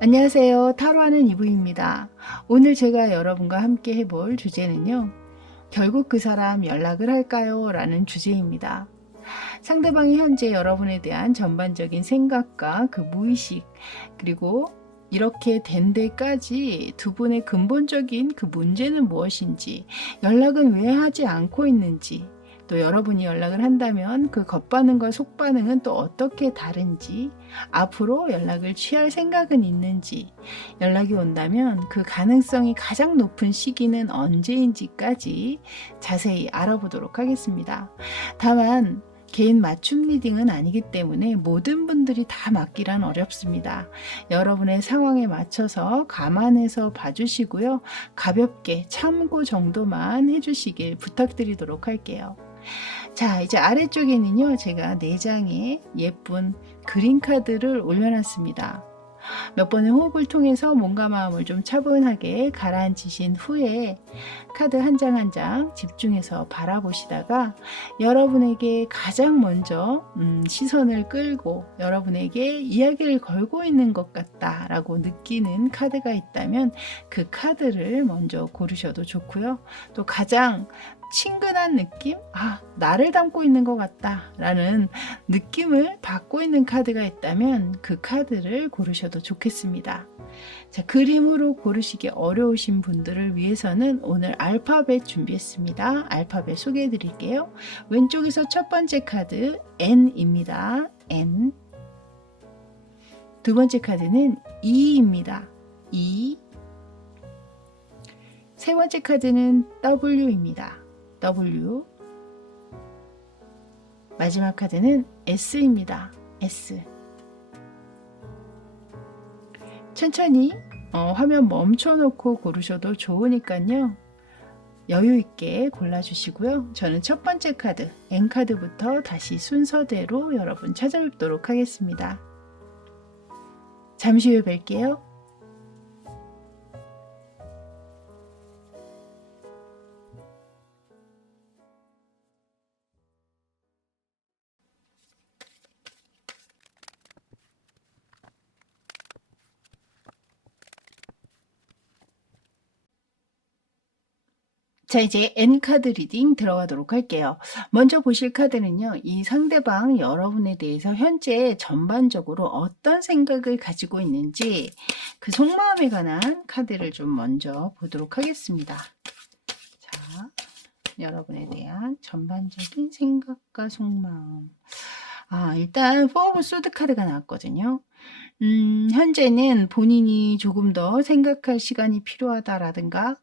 안녕하세요. 타로하는 이브입니다. 오늘 제가 여러분과 함께 해볼 주제는요. 결국 그 사람 연락을 할까요? 라는 주제입니다. 상대방이 현재 여러분에 대한 전반적인 생각과 그 무의식, 그리고 이렇게 된 데까지 두 분의 근본적인 그 문제는 무엇인지, 연락은 왜 하지 않고 있는지, 또 여러분이 연락을 한다면 그 겉반응과 속반응은 또 어떻게 다른지, 앞으로 연락을 취할 생각은 있는지, 연락이 온다면 그 가능성이 가장 높은 시기는 언제인지까지 자세히 알아보도록 하겠습니다. 다만 개인 맞춤 리딩은 아니기 때문에 모든 분들이 다 맞기란 어렵습니다. 여러분의 상황에 맞춰서 감안해서 봐주시고요. 가볍게 참고 정도만 해주시길 부탁드리도록 할게요. 자, 이제 아래쪽에는요, 제가 4장의 예쁜 그림 카드를 올려놨습니다. 몇 번의 호흡을 통해서 몸과 마음을 좀 차분하게 가라앉히신 후에 카드 한 장 한 장 집중해서 바라보시다가 여러분에게 가장 먼저 시선을 끌고 여러분에게 이야기를 걸고 있는 것 같다라고 느끼는 카드가 있다면 그 카드를 먼저 고르셔도 좋고요. 또 가장 친근한 느낌? 나를 담고 있는 것 같다 라는 느낌을 받고 있는 카드가 있다면 그 카드를 고르셔도 좋겠습니다. 자, 그림으로 고르시기 어려우신 분들을 위해서는 오늘 알파벳 준비했습니다. 알파벳 소개해 드릴게요. 왼쪽에서 첫 번째 카드 N입니다. N. 두 번째 카드는 E입니다. E. 세 번째 카드는 W입니다. W. 마지막 카드는 S입니다. S. 천천히 화면 멈춰놓고 고르셔도 좋으니까요. 여유있게 골라주시고요. 저는 첫 번째 카드 N카드부터 다시 순서대로 여러분 찾아뵙도록 하겠습니다. 잠시 후에 뵐게요. 자, 이제 N카드 리딩 들어가도록 할게요. 먼저 보실 카드는요. 이 상대방 여러분에 대해서 현재 전반적으로 어떤 생각을 가지고 있는지 그 속마음에 관한 카드를 좀 먼저 보도록 하겠습니다. 자, 여러분에 대한 전반적인 생각과 속마음. 일단 포 오브 소드 카드가 나왔거든요. 현재는 본인이 조금 더 생각할 시간이 필요하다라든가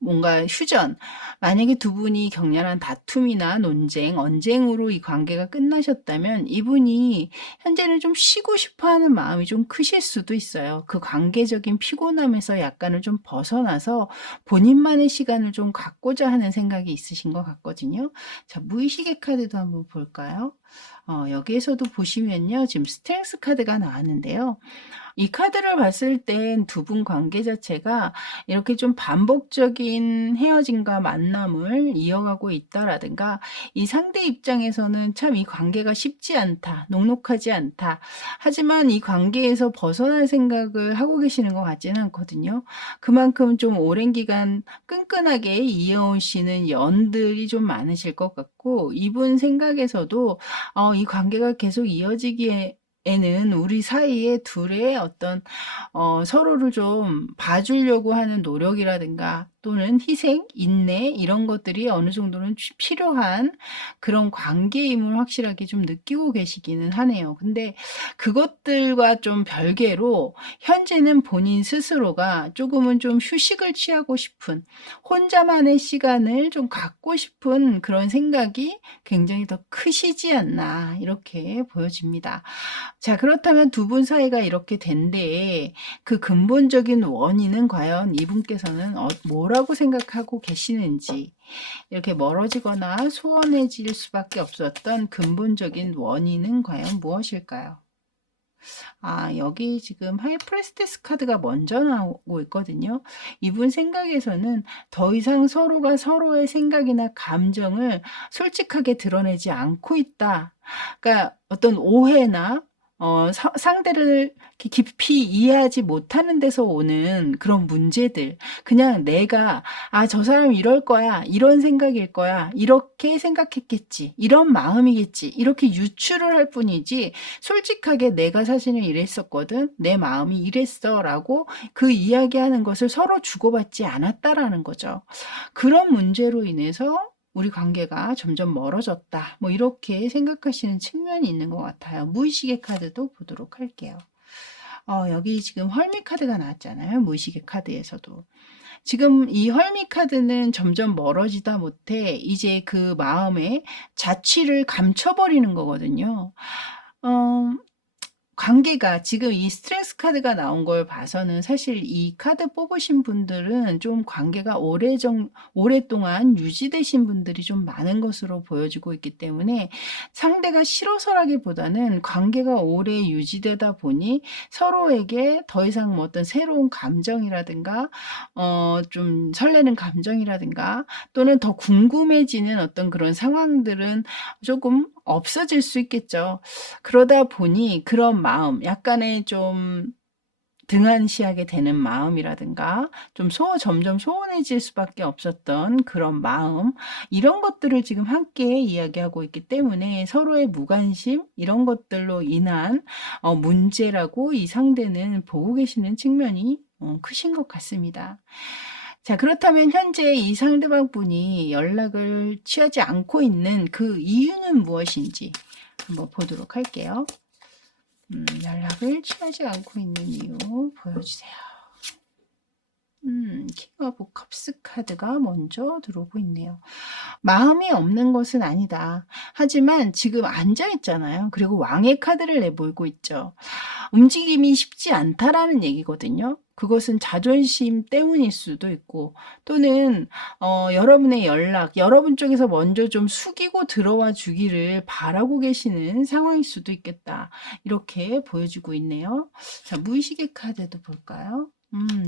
뭔가 휴전, 만약에 두 분이 격렬한 다툼이나 논쟁, 언쟁으로 이 관계가 끝나셨다면 이분이 현재는 좀 쉬고 싶어하는 마음이 좀 크실 수도 있어요. 그 관계적인 피곤함에서 약간은 좀 벗어나서 본인만의 시간을 좀 갖고자 하는 생각이 있으신 것 같거든요. 자, 무의식의 카드도 한번 볼까요? 여기에서도 보시면요. 지금 스트렝스 카드가 나왔는데요. 이 카드를 봤을 땐 두 분 관계 자체가 이렇게 좀 반복적인 헤어짐과 만남을 이어가고 있다라든가 이 상대 입장에서는 참 이 관계가 쉽지 않다, 녹록하지 않다. 하지만 이 관계에서 벗어날 생각을 하고 계시는 것 같지는 않거든요. 그만큼 좀 오랜 기간 끈끈하게 이어오시는 연들이 좀 많으실 것 같고 이분 생각에서도 이 관계가 계속 이어지기에는 우리 사이에 둘의 어떤 서로를 좀 봐주려고 하는 노력이라든가 또는 희생, 인내 이런 것들이 어느 정도는 필요한 그런 관계임을 확실하게 좀 느끼고 계시기는 하네요. 근데 그것들과 좀 별개로 현재는 본인 스스로가 조금은 좀 휴식을 취하고 싶은 혼자만의 시간을 좀 갖고 싶은 그런 생각이 굉장히 더 크시지 않나 이렇게 보여집니다. 자, 그렇다면 두 분 사이가 이렇게 된 데에 그 근본적인 원인은 과연 이분께서는 뭐라고 생각하고 계시는지 이렇게 멀어지거나 소원해질 수밖에 없었던 근본적인 원인은 과연 무엇일까요? 여기 지금 하이프레스테스 카드가 먼저 나오고 있거든요. 이분 생각에서는 더 이상 서로가 서로의 생각이나 감정을 솔직하게 드러내지 않고 있다. 그러니까 어떤 오해나 상대를 이렇게 깊이 이해하지 못하는 데서 오는 그런 문제들. 그냥 내가, 아, 저 사람 이럴 거야. 이런 생각일 거야. 이렇게 생각했겠지. 이런 마음이겠지. 이렇게 유추를 할 뿐이지, 솔직하게 내가 사실은 이랬었거든. 내 마음이 이랬어. 라고 그 이야기하는 것을 서로 주고받지 않았다라는 거죠. 그런 문제로 인해서 우리 관계가 점점 멀어졌다. 뭐 이렇게 생각하시는 측면이 있는 것 같아요. 무의식의 카드도 보도록 할게요. 여기 지금 헐미 카드가 나왔잖아요. 무의식의 카드에서도. 지금 이 헐미 카드는 점점 멀어지다 못해 이제 그 마음의 자취를 감춰버리는 거거든요. 어, 관계가 지금 이 스트레스 카드가 나온 걸 봐서는 사실 이 카드 뽑으신 분들은 좀 관계가 오랫동안 유지되신 분들이 좀 많은 것으로 보여지고 있기 때문에 상대가 싫어서라기보다는 관계가 오래 유지되다 보니 서로에게 더 이상 뭐 어떤 새로운 감정이라든가 좀 설레는 감정이라든가 또는 더 궁금해지는 어떤 그런 상황들은 조금 없어질 수 있겠죠. 그러다 보니 그런 마음, 약간의 좀 등한시하게 되는 마음이라든가 좀 점점 소원해질 수밖에 없었던 그런 마음, 이런 것들을 지금 함께 이야기하고 있기 때문에 서로의 무관심, 이런 것들로 인한 문제라고 이 상대는 보고 계시는 측면이 크신 것 같습니다. 자, 그렇다면 현재 이 상대방 분이 연락을 취하지 않고 있는 그 이유는 무엇인지 한번 보도록 할게요. 연락을 취하지 않고 있는 이유 보여주세요. 킹 오브 컵스 카드가 먼저 들어오고 있네요. 마음이 없는 것은 아니다. 하지만 지금 앉아 있잖아요. 그리고 왕의 카드를 내몰고 있죠. 움직임이 쉽지 않다라는 얘기거든요. 그것은 자존심 때문일 수도 있고, 또는 여러분의 연락, 여러분 쪽에서 먼저 좀 숙이고 들어와 주기를 바라고 계시는 상황일 수도 있겠다. 이렇게 보여주고 있네요. 자, 무의식의 카드도 볼까요?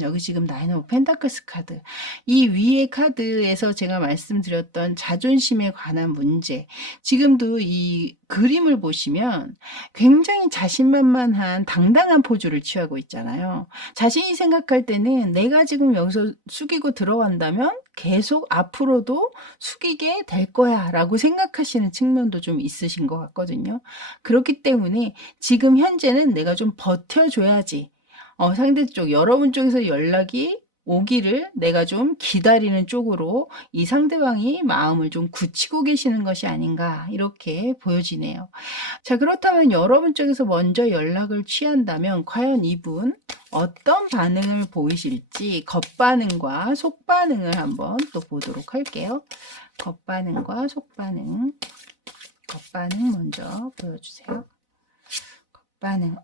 여기 지금 나인 오브 펜타클스 카드. 이 위의 카드에서 제가 말씀드렸던 자존심에 관한 문제. 지금도 이 그림을 보시면 굉장히 자신만만한 당당한 포즈를 취하고 있잖아요. 자신이 생각할 때는 내가 지금 여기서 숙이고 들어간다면 계속 앞으로도 숙이게 될 거야 라고 생각하시는 측면도 좀 있으신 것 같거든요. 그렇기 때문에 지금 현재는 내가 좀 버텨줘야지. 상대 쪽, 여러분 쪽에서 연락이 오기를 내가 좀 기다리는 쪽으로 이 상대방이 마음을 좀 굳히고 계시는 것이 아닌가, 이렇게 보여지네요. 자, 그렇다면 여러분 쪽에서 먼저 연락을 취한다면 과연 이분 어떤 반응을 보이실지 겉반응과 속반응을 한번 또 보도록 할게요. 겉반응과 속반응. 겉반응 먼저 보여주세요. 반응.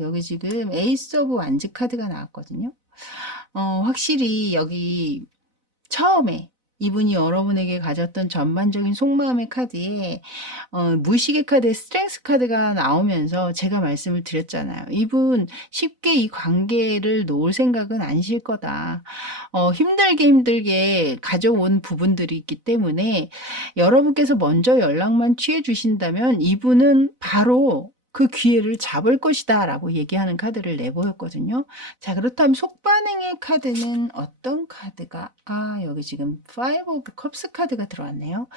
여기 지금 에이스 오브 완즈 카드가 나왔거든요. 확실히 여기 처음에 이분이 여러분에게 가졌던 전반적인 속마음의 카드에 무의식의 카드에 스트렝스 카드가 나오면서 제가 말씀을 드렸잖아요. 이분 쉽게 이 관계를 놓을 생각은 아니실 거다. 힘들게 가져온 부분들이 있기 때문에 여러분께서 먼저 연락만 취해 주신다면 이분은 바로 그 기회를 잡을 것이다 라고 얘기하는 카드를 내보였거든요. 자, 그렇다면 속반응의 카드는 어떤 카드가, 여기 지금 5 오브 컵스 카드가 들어왔네요.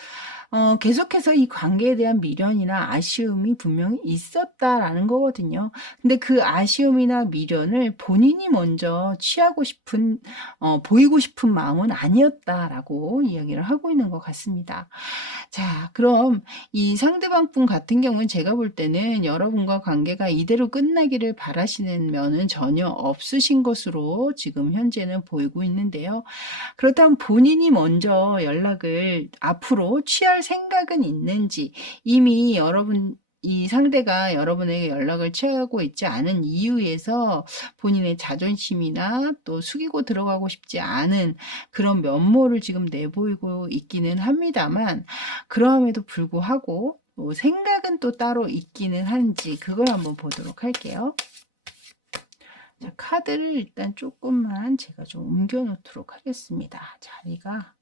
계속해서 이 관계에 대한 미련이나 아쉬움이 분명히 있었다라는 거거든요. 근데 그 아쉬움이나 미련을 본인이 먼저 취하고 싶은, 보이고 싶은 마음은 아니었다라고 이야기를 하고 있는 것 같습니다. 자, 그럼 이 상대방 분 같은 경우는 제가 볼 때는 여러분과 관계가 이대로 끝나기를 바라시는 면은 전혀 없으신 것으로 지금 현재는 보이고 있는데요. 그렇다면 본인이 먼저 연락을 앞으로 취할 생각은 있는지, 이미 이 상대가 여러분에게 연락을 취하고 있지 않은 이유에서 본인의 자존심이나 또 숙이고 들어가고 싶지 않은 그런 면모를 지금 내보이고 있기는 합니다만, 그러함에도 불구하고 생각은 또 따로 있기는 한지, 그걸 한번 보도록 할게요. 자, 카드를 일단 조금만 제가 좀 옮겨 놓도록 하겠습니다. 자리가.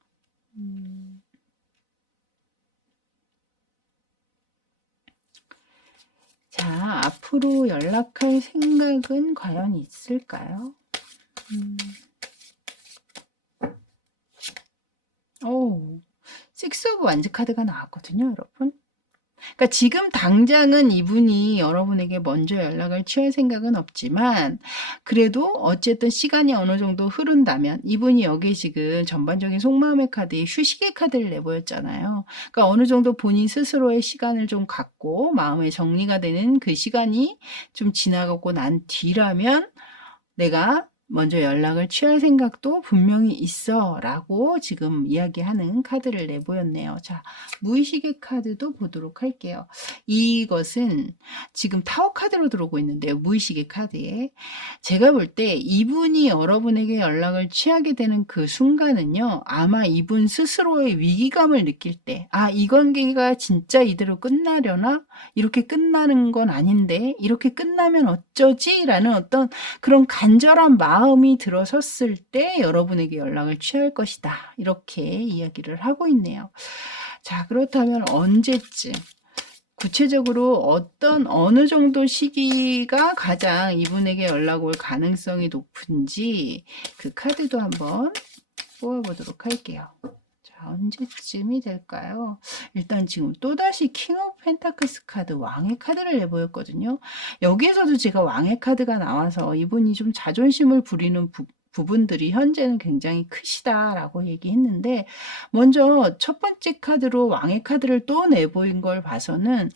자, 앞으로 연락할 생각은 과연 있을까요? 오, 식스 오브 완즈 카드가 나왔거든요, 여러분. 그러니까 지금 당장은 이분이 여러분에게 먼저 연락을 취할 생각은 없지만 그래도 어쨌든 시간이 어느 정도 흐른다면 이분이 여기 지금 전반적인 속마음의 카드에 휴식의 카드를 내보였잖아요. 그러니까 어느 정도 본인 스스로의 시간을 좀 갖고 마음의 정리가 되는 그 시간이 좀 지나가고 난 뒤라면 내가 먼저 연락을 취할 생각도 분명히 있어 라고 지금 이야기하는 카드를 내보였네요. 자, 무의식의 카드도 보도록 할게요. 이것은 지금 타워 카드로 들어오고 있는데요. 무의식의 카드에. 제가 볼 때 이분이 여러분에게 연락을 취하게 되는 그 순간은요. 아마 이분 스스로의 위기감을 느낄 때, 아, 이 관계가 진짜 이대로 끝나려나? 이렇게 끝나는 건 아닌데 이렇게 끝나면 어쩌지? 라는 어떤 그런 간절한 마음이 들어섰을 때 여러분에게 연락을 취할 것이다. 이렇게 이야기를 하고 있네요. 자, 그렇다면 언제쯤? 구체적으로 어느 정도 시기가 가장 이분에게 연락 올 가능성이 높은지 그 카드도 한번 뽑아보도록 할게요. 자, 언제쯤이 될까요? 일단 지금 또다시 킹 오브 펜타클스 카드, 왕의 카드를 내보였거든요. 여기에서도 제가 왕의 카드가 나와서 이분이 좀 자존심을 부리는 부분들이 현재는 굉장히 크시다라고 얘기했는데 먼저 첫 번째 카드로 왕의 카드를 또 내보인 걸 봐서는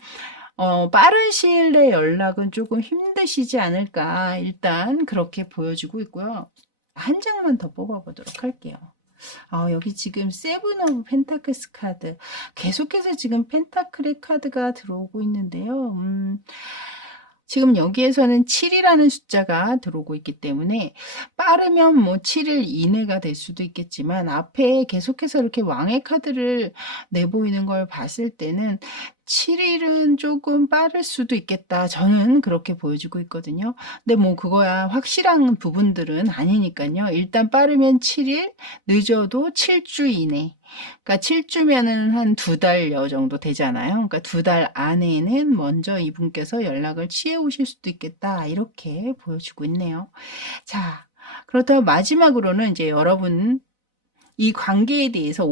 빠른 시일 내 연락은 조금 힘드시지 않을까 일단 그렇게 보여지고 있고요. 한 장만 더 뽑아보도록 할게요. 여기 지금 세븐 오브 펜타클스 카드 계속해서 지금 펜타클의 카드가 들어오고 있는데요. 지금 여기에서는 7이라는 숫자가 들어오고 있기 때문에 빠르면 뭐 7일 이내가 될 수도 있겠지만 앞에 계속해서 이렇게 왕의 카드를 내보이는 걸 봤을 때는 7일은 조금 빠를 수도 있겠다. 저는 그렇게 보여지고 있거든요. 근데 뭐 그거야 확실한 부분들은 아니니까요. 일단 빠르면 7일, 늦어도 7주 이내. 그러니까 7주면은 한 2달여 정도 되잖아요. 그러니까 2달 안에는 먼저 이분께서 연락을 취해 오실 수도 있겠다. 이렇게 보여지고 있네요. 자, 그렇다면 마지막으로는 이제 여러분 이 관계에 대해서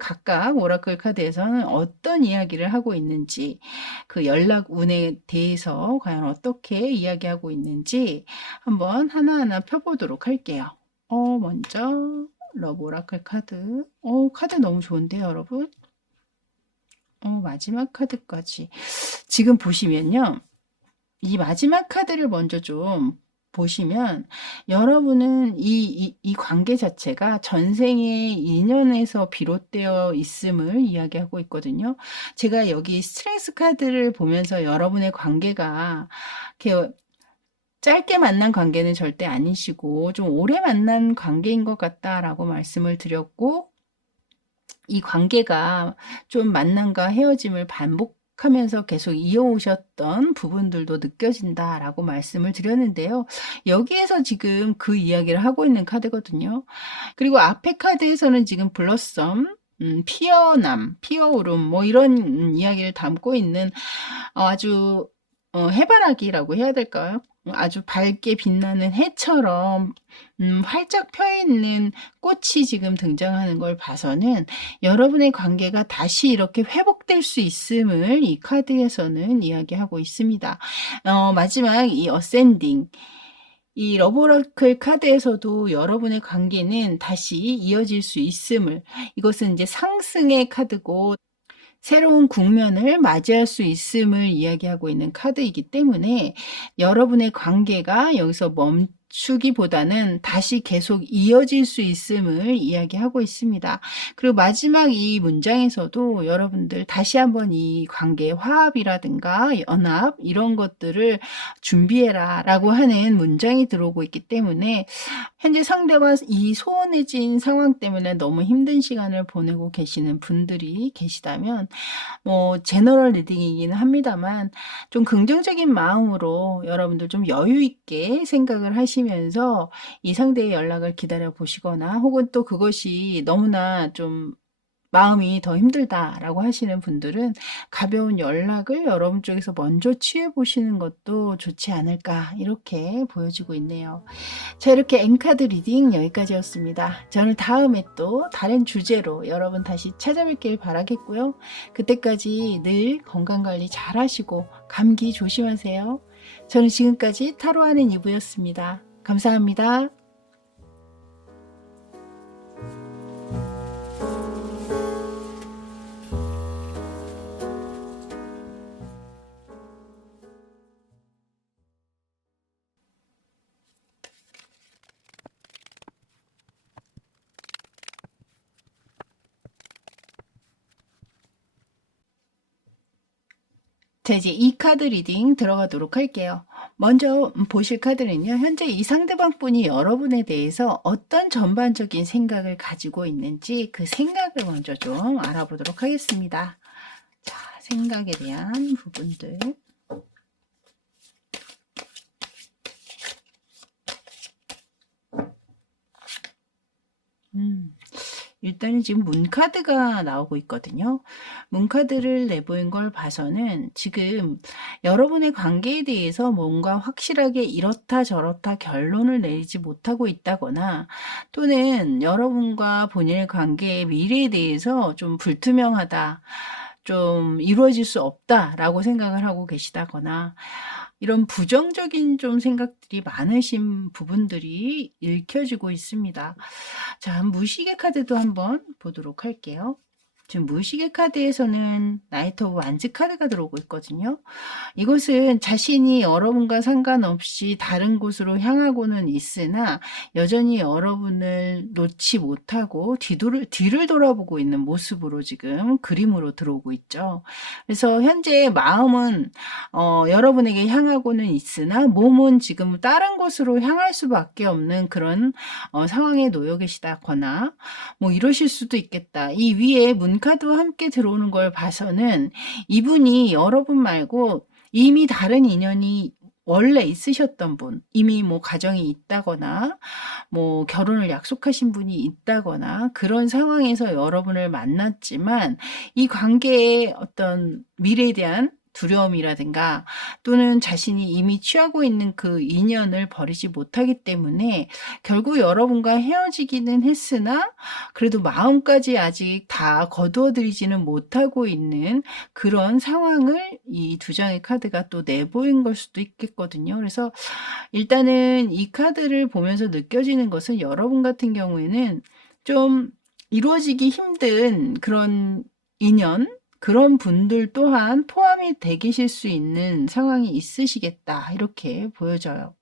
각각 오라클 카드에서는 어떤 이야기를 하고 있는지, 그 연락 운에 대해서 과연 어떻게 이야기하고 있는지 한번 하나하나 펴보도록 할게요. 먼저 러브 오라클 카드. 카드 너무 좋은데요, 여러분? 마지막 카드까지. 지금 보시면요. 이 마지막 카드를 먼저 좀 보시면 여러분은 이 관계 자체가 전생의 인연에서 비롯되어 있음을 이야기하고 있거든요. 제가 여기 스트렝스 카드를 보면서 여러분의 관계가 이렇게 짧게 만난 관계는 절대 아니시고 좀 오래 만난 관계인 것 같다라고 말씀을 드렸고 이 관계가 좀 만남과 헤어짐을 반복하면서 계속 이어오셨던 부분들도 느껴진다라고 말씀을 드렸는데요. 여기에서 지금 그 이야기를 하고 있는 카드거든요. 그리고 앞에 카드에서는 지금 블러썸, 피어남, 피어오름 뭐 이런 이야기를 담고 있는 아주 해바라기라고 해야 될까요? 아주 밝게 빛나는 해처럼 활짝 펴있는 꽃이 지금 등장하는 걸 봐서는 여러분의 관계가 다시 이렇게 회복될 수 있음을 이 카드에서는 이야기하고 있습니다. 마지막 이 어센딩 이 러브오라클 카드에서도 여러분의 관계는 다시 이어질 수 있음을 이것은 이제 상승의 카드고 새로운 국면을 맞이할 수 있음을 이야기하고 있는 카드이기 때문에 여러분의 관계가 여기서 멈추기보다는 다시 계속 이어질 수 있음을 이야기하고 있습니다. 그리고 마지막 이 문장에서도 여러분들 다시 한번 이 관계의 화합이라든가 연합 이런 것들을 준비해라 라고 하는 문장이 들어오고 있기 때문에 현재 상대와 이 소원해진 상황 때문에 너무 힘든 시간을 보내고 계시는 분들이 계시다면 뭐 제너럴 리딩이기는 합니다만 좀 긍정적인 마음으로 여러분들 좀 여유 있게 생각을 하시면서 이 상대의 연락을 기다려 보시거나 혹은 또 그것이 너무나 좀 마음이 더 힘들다라고 하시는 분들은 가벼운 연락을 여러분 쪽에서 먼저 취해 보시는 것도 좋지 않을까 이렇게 보여지고 있네요. 자, 이렇게 엔카드 리딩 여기까지였습니다. 저는 다음에 또 다른 주제로 여러분 다시 찾아뵐길 바라겠고요. 그때까지 늘 건강관리 잘 하시고 감기 조심하세요. 저는 지금까지 타로하는 이브였습니다. 감사합니다. 자, 이제 이 카드 리딩 들어가도록 할게요. 먼저 보실 카드는요. 현재 이 상대방 분이 여러분에 대해서 어떤 전반적인 생각을 가지고 있는지 그 생각을 먼저 좀 알아보도록 하겠습니다. 자, 생각에 대한 부분들. 일단은 지금 문카드가 나오고 있거든요. 문카드를 내보인 걸 봐서는 지금 여러분의 관계에 대해서 뭔가 확실하게 이렇다 저렇다 결론을 내리지 못하고 있다거나 또는 여러분과 본인의 관계의 미래에 대해서 좀 불투명하다, 좀 이루어질 수 없다라고 생각을 하고 계시다거나 이런 부정적인 좀 생각들이 많으신 부분들이 읽혀지고 있습니다. 자, 무시개 카드도 한번 보도록 할게요. 지금 무시개 카드에서는 나이트 오브 완즈 카드가 들어오고 있거든요. 이것은 자신이 여러분과 상관없이 다른 곳으로 향하고는 있으나 여전히 여러분을 놓지 못하고 뒤를 돌아보고 있는 모습으로 지금 그림으로 들어오고 있죠. 그래서 현재 마음은 여러분에게 향하고는 있으나 몸은 지금 다른 곳으로 향할 수밖에 없는 그런 상황에 놓여 계시다거나 뭐 이러실 수도 있겠다. 이 위에 문카드와 함께 들어오는 걸 봐서는 이분이 여러분 말고 이미 다른 인연이 원래 있으셨던 분, 이미 뭐 가정이 있다거나 뭐 결혼을 약속하신 분이 있다거나 그런 상황에서 여러분을 만났지만 이 관계의 어떤 미래에 대한 두려움이라든가 또는 자신이 이미 취하고 있는 그 인연을 버리지 못하기 때문에 결국 여러분과 헤어지기는 했으나 그래도 마음까지 아직 다 거두어들이지는 못하고 있는 그런 상황을 이 두 장의 카드가 또 내보인 걸 수도 있겠거든요. 그래서 일단은 이 카드를 보면서 느껴지는 것은 여러분 같은 경우에는 좀 이루어지기 힘든 그런 인연, 그런 분들 또한 포함이 되 계실 수 있는 상황이 있으시겠다 이렇게 보여져요.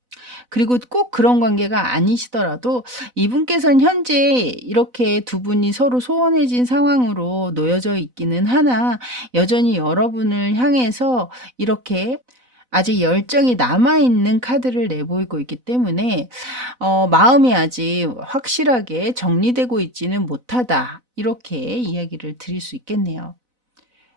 그리고 꼭 그런 관계가 아니시더라도 이분께서는 현재 이렇게 두 분이 서로 소원해진 상황으로 놓여져 있기는 하나 여전히 여러분을 향해서 이렇게 아직 열정이 남아있는 카드를 내보이고 있기 때문에 마음이 아직 확실하게 정리되고 있지는 못하다 이렇게 이야기를 드릴 수 있겠네요.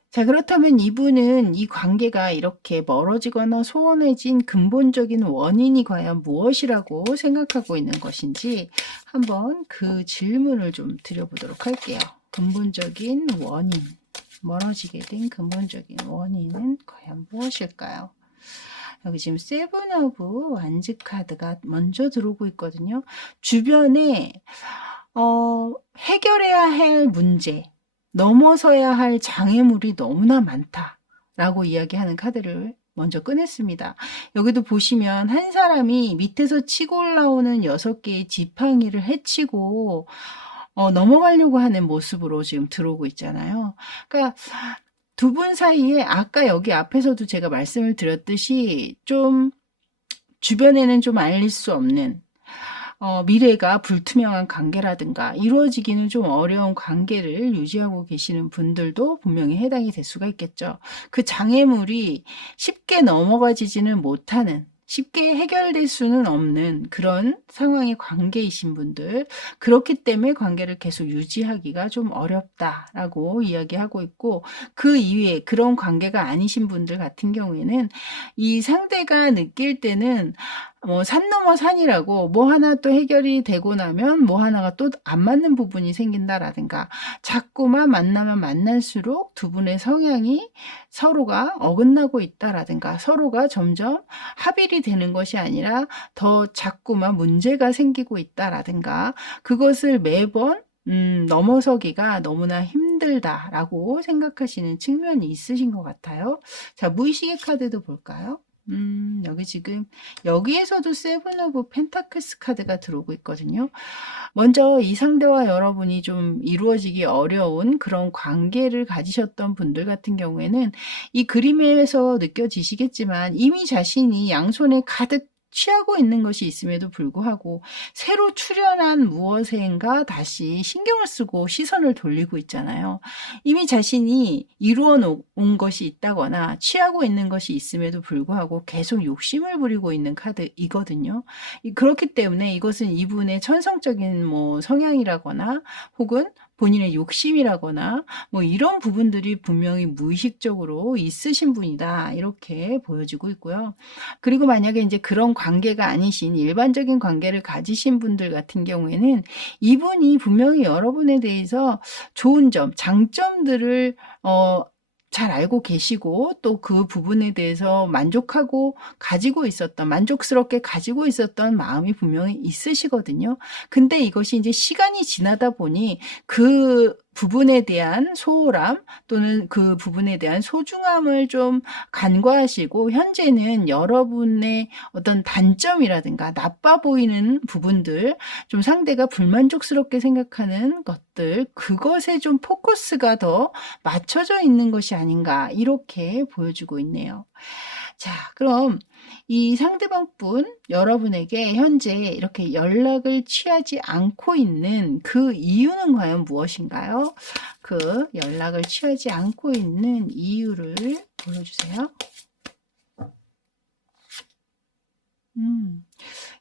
자, 그렇다면 이분은 이 관계가 이렇게 멀어지거나 소원해진 근본적인 원인이 과연 무엇이라고 생각하고 있는 것인지 한번 그 질문을 좀 드려보도록 할게요. 근본적인 원인, 멀어지게 된 근본적인 원인은 과연 무엇일까요? 여기 지금 세븐 오브 완즈 카드가 먼저 들어오고 있거든요. 주변에 해결해야 할 문제, 넘어서야 할 장애물이 너무나 많다라고 이야기하는 카드를 먼저 꺼냈습니다. 여기도 보시면 한 사람이 밑에서 치고 올라오는 6개의 지팡이를 헤치고 넘어가려고 하는 모습으로 지금 들어오고 있잖아요. 그러니까 두 분 사이에 아까 여기 앞에서도 제가 말씀을 드렸듯이 좀 주변에는 좀 알릴 수 없는 미래가 불투명한 관계라든가 이루어지기는 좀 어려운 관계를 유지하고 계시는 분들도 분명히 해당이 될 수가 있겠죠. 그 장애물이 쉽게 넘어가지지는 못하는 쉽게 해결될 수는 없는 그런 상황의 관계이신 분들 그렇기 때문에 관계를 계속 유지하기가 좀 어렵다라고 이야기하고 있고 그 이외에 그런 관계가 아니신 분들 같은 경우에는 이 상대가 느낄 때는 뭐 산 넘어 산이라고 뭐 하나 또 해결이 되고 나면 뭐 하나가 또 안 맞는 부분이 생긴다라든가, 자꾸만 만나면 만날수록 두 분의 성향이 서로가 어긋나고 있다라든가, 서로가 점점 합일이 되는 것이 아니라 더 자꾸만 문제가 생기고 있다라든가, 그것을 매번 넘어서기가 너무나 힘들다라고 생각하시는 측면이 있으신 것 같아요. 자, 무의식의 카드도 볼까요? 여기 지금 여기에서도 세븐 오브 펜타클스 카드가 들어오고 있거든요. 먼저 이 상대와 여러분이 좀 이루어지기 어려운 그런 관계를 가지셨던 분들 같은 경우에는 이 그림에서 느껴지시겠지만 이미 자신이 양손에 가득 취하고 있는 것이 있음에도 불구하고 새로 출현한 무엇인가 다시 신경을 쓰고 시선을 돌리고 있잖아요. 이미 자신이 이루어 놓은 것이 있다거나 취하고 있는 것이 있음에도 불구하고 계속 욕심을 부리고 있는 카드이거든요. 그렇기 때문에 이것은 이분의 천성적인 뭐 성향이라거나 혹은 본인의 욕심이라거나 뭐 이런 부분들이 분명히 무의식적으로 있으신 분이다, 이렇게 보여지고 있고요. 그리고 만약에 이제 그런 관계가 아니신 일반적인 관계를 가지신 분들 같은 경우에는 이분이 분명히 여러분에 대해서 좋은 점, 장점들을 잘 알고 계시고 또 그 부분에 대해서 만족스럽게 가지고 있었던 마음이 분명히 있으시거든요. 근데 이것이 이제 시간이 지나다 보니 그 부분에 대한 소홀함 또는 그 부분에 대한 소중함을 좀 간과하시고, 현재는 여러분의 어떤 단점이라든가 나빠 보이는 부분들, 좀 상대가 불만족스럽게 생각하는 것들, 그것에 좀 포커스가 더 맞춰져 있는 것이 아닌가, 이렇게 보여주고 있네요. 자, 그럼 이 상대방 분, 여러분에게 현재 이렇게 연락을 취하지 않고 있는 그 이유는 과연 무엇인가요? 그 연락을 취하지 않고 있는 이유를 보여주세요.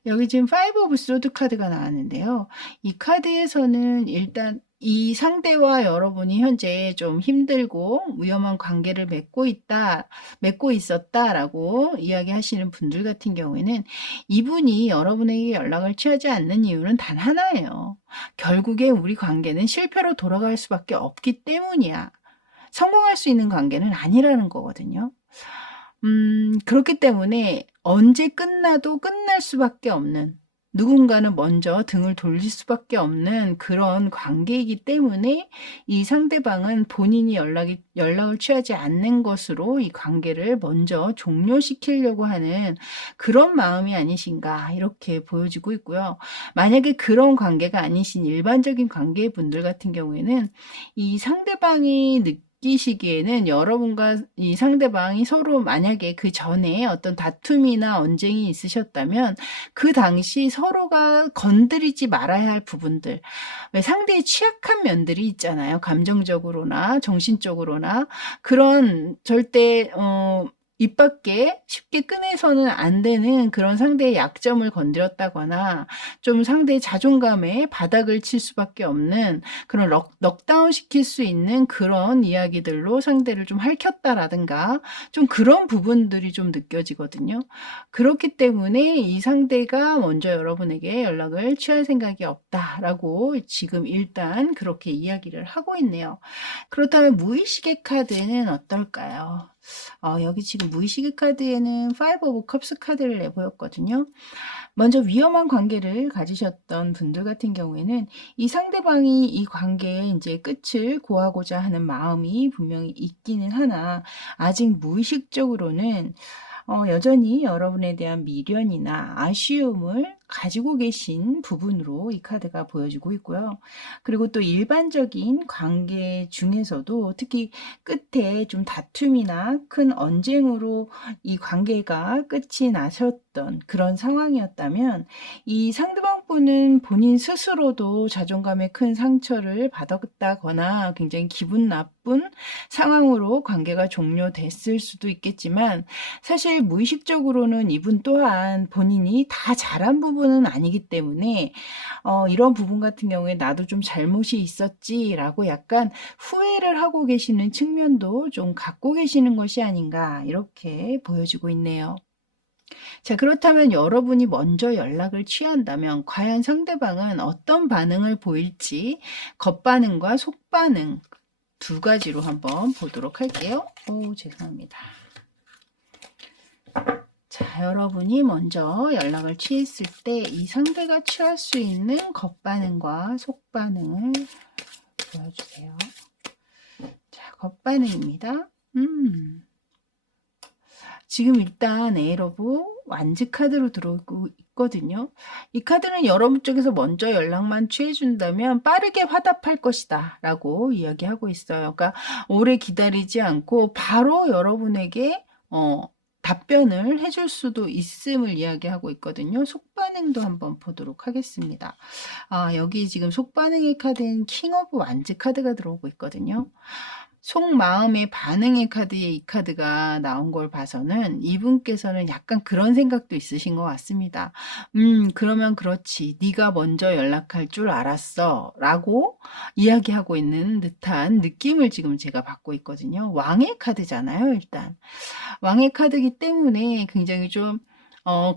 여기 지금 5 오브 소드 카드가 나왔는데요. 이 카드에서는 일단 이 상대와 여러분이 현재 좀 힘들고 위험한 관계를 맺고 있었다라고 이야기하시는 분들 같은 경우에는 이분이 여러분에게 연락을 취하지 않는 이유는 단 하나예요. 결국에 우리 관계는 실패로 돌아갈 수밖에 없기 때문이야. 성공할 수 있는 관계는 아니라는 거거든요. 그렇기 때문에 언제 끝나도 끝날 수밖에 없는, 누군가는 먼저 등을 돌릴 수밖에 없는 그런 관계이기 때문에 이 상대방은 본인이 연락을 취하지 않는 것으로 이 관계를 먼저 종료시키려고 하는 그런 마음이 아니신가, 이렇게 보여지고 있고요. 만약에 그런 관계가 아니신 일반적인 관계분들 같은 경우에는 이 상대방이 느끼시기에는 여러분과 이 상대방이 서로 만약에 그 전에 어떤 다툼이나 언쟁이 있으셨다면 그 당시 서로가 건드리지 말아야 할 부분들, 왜 상대의 취약한 면들이 있잖아요. 감정적으로나 정신적으로나 그런 절대 입 밖에 쉽게 꺼내서는 안 되는 그런 상대의 약점을 건드렸다거나 좀 상대의 자존감에 바닥을 칠 수밖에 없는 그런 넉다운 시킬 수 있는 그런 이야기들로 상대를 좀 핥혔다라든가 좀 그런 부분들이 좀 느껴지거든요. 그렇기 때문에 이 상대가 먼저 여러분에게 연락을 취할 생각이 없다라고 지금 일단 그렇게 이야기를 하고 있네요. 그렇다면 무의식의 카드는 어떨까요? 여기 지금 무의식의 카드에는 5 오브 컵스 카드를 내보였거든요. 먼저 위험한 관계를 가지셨던 분들 같은 경우에는 이 상대방이 이 관계의 이제 끝을 고하고자 하는 마음이 분명히 있기는 하나 아직 무의식적으로는 여전히 여러분에 대한 미련이나 아쉬움을 가지고 계신 부분으로 이 카드가 보여지고 있고요. 그리고 또 일반적인 관계 중에서도 특히 끝에 좀 다툼이나 큰 언쟁으로 이 관계가 끝이 나셨던 그런 상황이었다면 이 상대방 분은 본인 스스로도 자존감에 큰 상처를 받았다거나 굉장히 기분 나쁜 상황으로 관계가 종료됐을 수도 있겠지만, 사실 무의식적으로는 이분 또한 본인이 다 잘한 부분은 아니기 때문에 이런 부분 같은 경우에 나도 좀 잘못이 있었지라고 약간 후회를 하고 계시는 측면도 좀 갖고 계시는 것이 아닌가, 이렇게 보여지고 있네요. 자, 그렇다면 여러분이 먼저 연락을 취한다면 과연 상대방은 어떤 반응을 보일지 겉반응과 속반응 두 가지로 한번 보도록 할게요. 죄송합니다. 자, 여러분이 먼저 연락을 취했을 때 이 상대가 취할 수 있는 겉반응과 속반응을 보여주세요. 자, 겉반응입니다. 지금 일단 에러브 완즈 카드로 들어오고 있거든요. 이 카드는 여러분 쪽에서 먼저 연락만 취해준다면 빠르게 화답할 것이다 라고 이야기하고 있어요. 그러니까 오래 기다리지 않고 바로 여러분에게 답변을 해줄 수도 있음을 이야기하고 있거든요. 속반응도 한번 보도록 하겠습니다. 여기 지금 속반응의 카드인 킹 오브 완즈 카드가 들어오고 있거든요. 속마음의 반응의 카드에 이 카드가 나온 걸 봐서는 이분께서는 약간 그런 생각도 있으신 것 같습니다. 그러면 그렇지. 네가 먼저 연락할 줄 알았어. 라고 이야기하고 있는 듯한 느낌을 지금 제가 받고 있거든요. 왕의 카드잖아요, 일단. 왕의 카드이기 때문에 굉장히 좀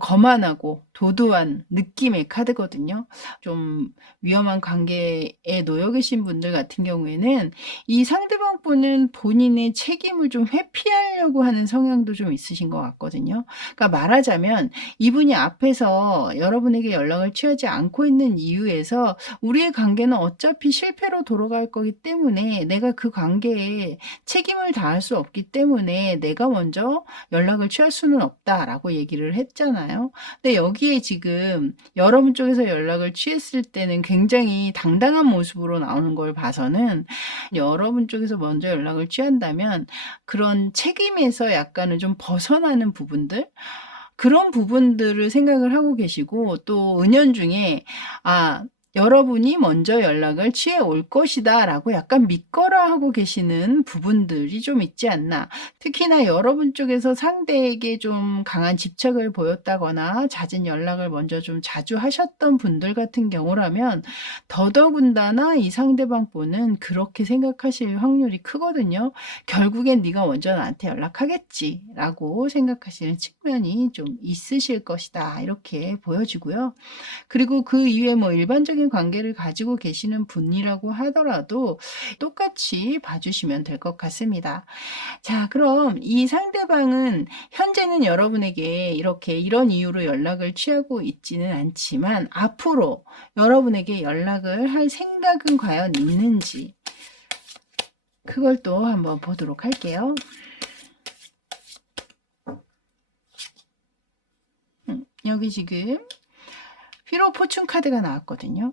거만하고 도도한 느낌의 카드거든요. 좀 위험한 관계에 놓여 계신 분들 같은 경우에는 이 상대방 분은 본인의 책임을 좀 회피하려고 하는 성향도 좀 있으신 것 같거든요. 그러니까 말하자면 이분이 앞에서 여러분에게 연락을 취하지 않고 있는 이유에서 우리의 관계는 어차피 실패로 돌아갈 거기 때문에 내가 그 관계에 책임을 다할 수 없기 때문에 내가 먼저 연락을 취할 수는 없다라고 얘기를 했잖아요. 근데 여기에 지금 여러분 쪽에서 연락을 취했을 때는 굉장히 당당한 모습으로 나오는 걸 봐서는 여러분 쪽에서 먼저 연락을 취한다면 그런 책임에서 약간은 좀 벗어나는 부분들, 그런 부분들을 생각을 하고 계시고 또 은연중에 여러분이 먼저 연락을 취해 올 것이다 라고 약간 믿거라 하고 계시는 부분들이 좀 있지 않나. 특히나 여러분 쪽에서 상대에게 좀 강한 집착을 보였다거나 잦은 연락을 먼저 좀 자주 하셨던 분들 같은 경우라면 더더군다나 이 상대방 분은 그렇게 생각하실 확률이 크거든요. 결국엔 네가 먼저 나한테 연락하겠지 라고 생각하시는 측면이 좀 있으실 것이다 이렇게 보여지고요. 그리고 그 이후에 뭐 일반적인 관계를 가지고 계시는 분이라고 하더라도 똑같이 봐주시면 될 것 같습니다. 자, 그럼 이 상대방은 현재는 여러분에게 이렇게 이런 이유로 연락을 취하고 있지는 않지만 앞으로 여러분에게 연락을 할 생각은 과연 있는지 그걸 또 한번 보도록 할게요. 여기 지금 휘로 포춘 카드가 나왔거든요.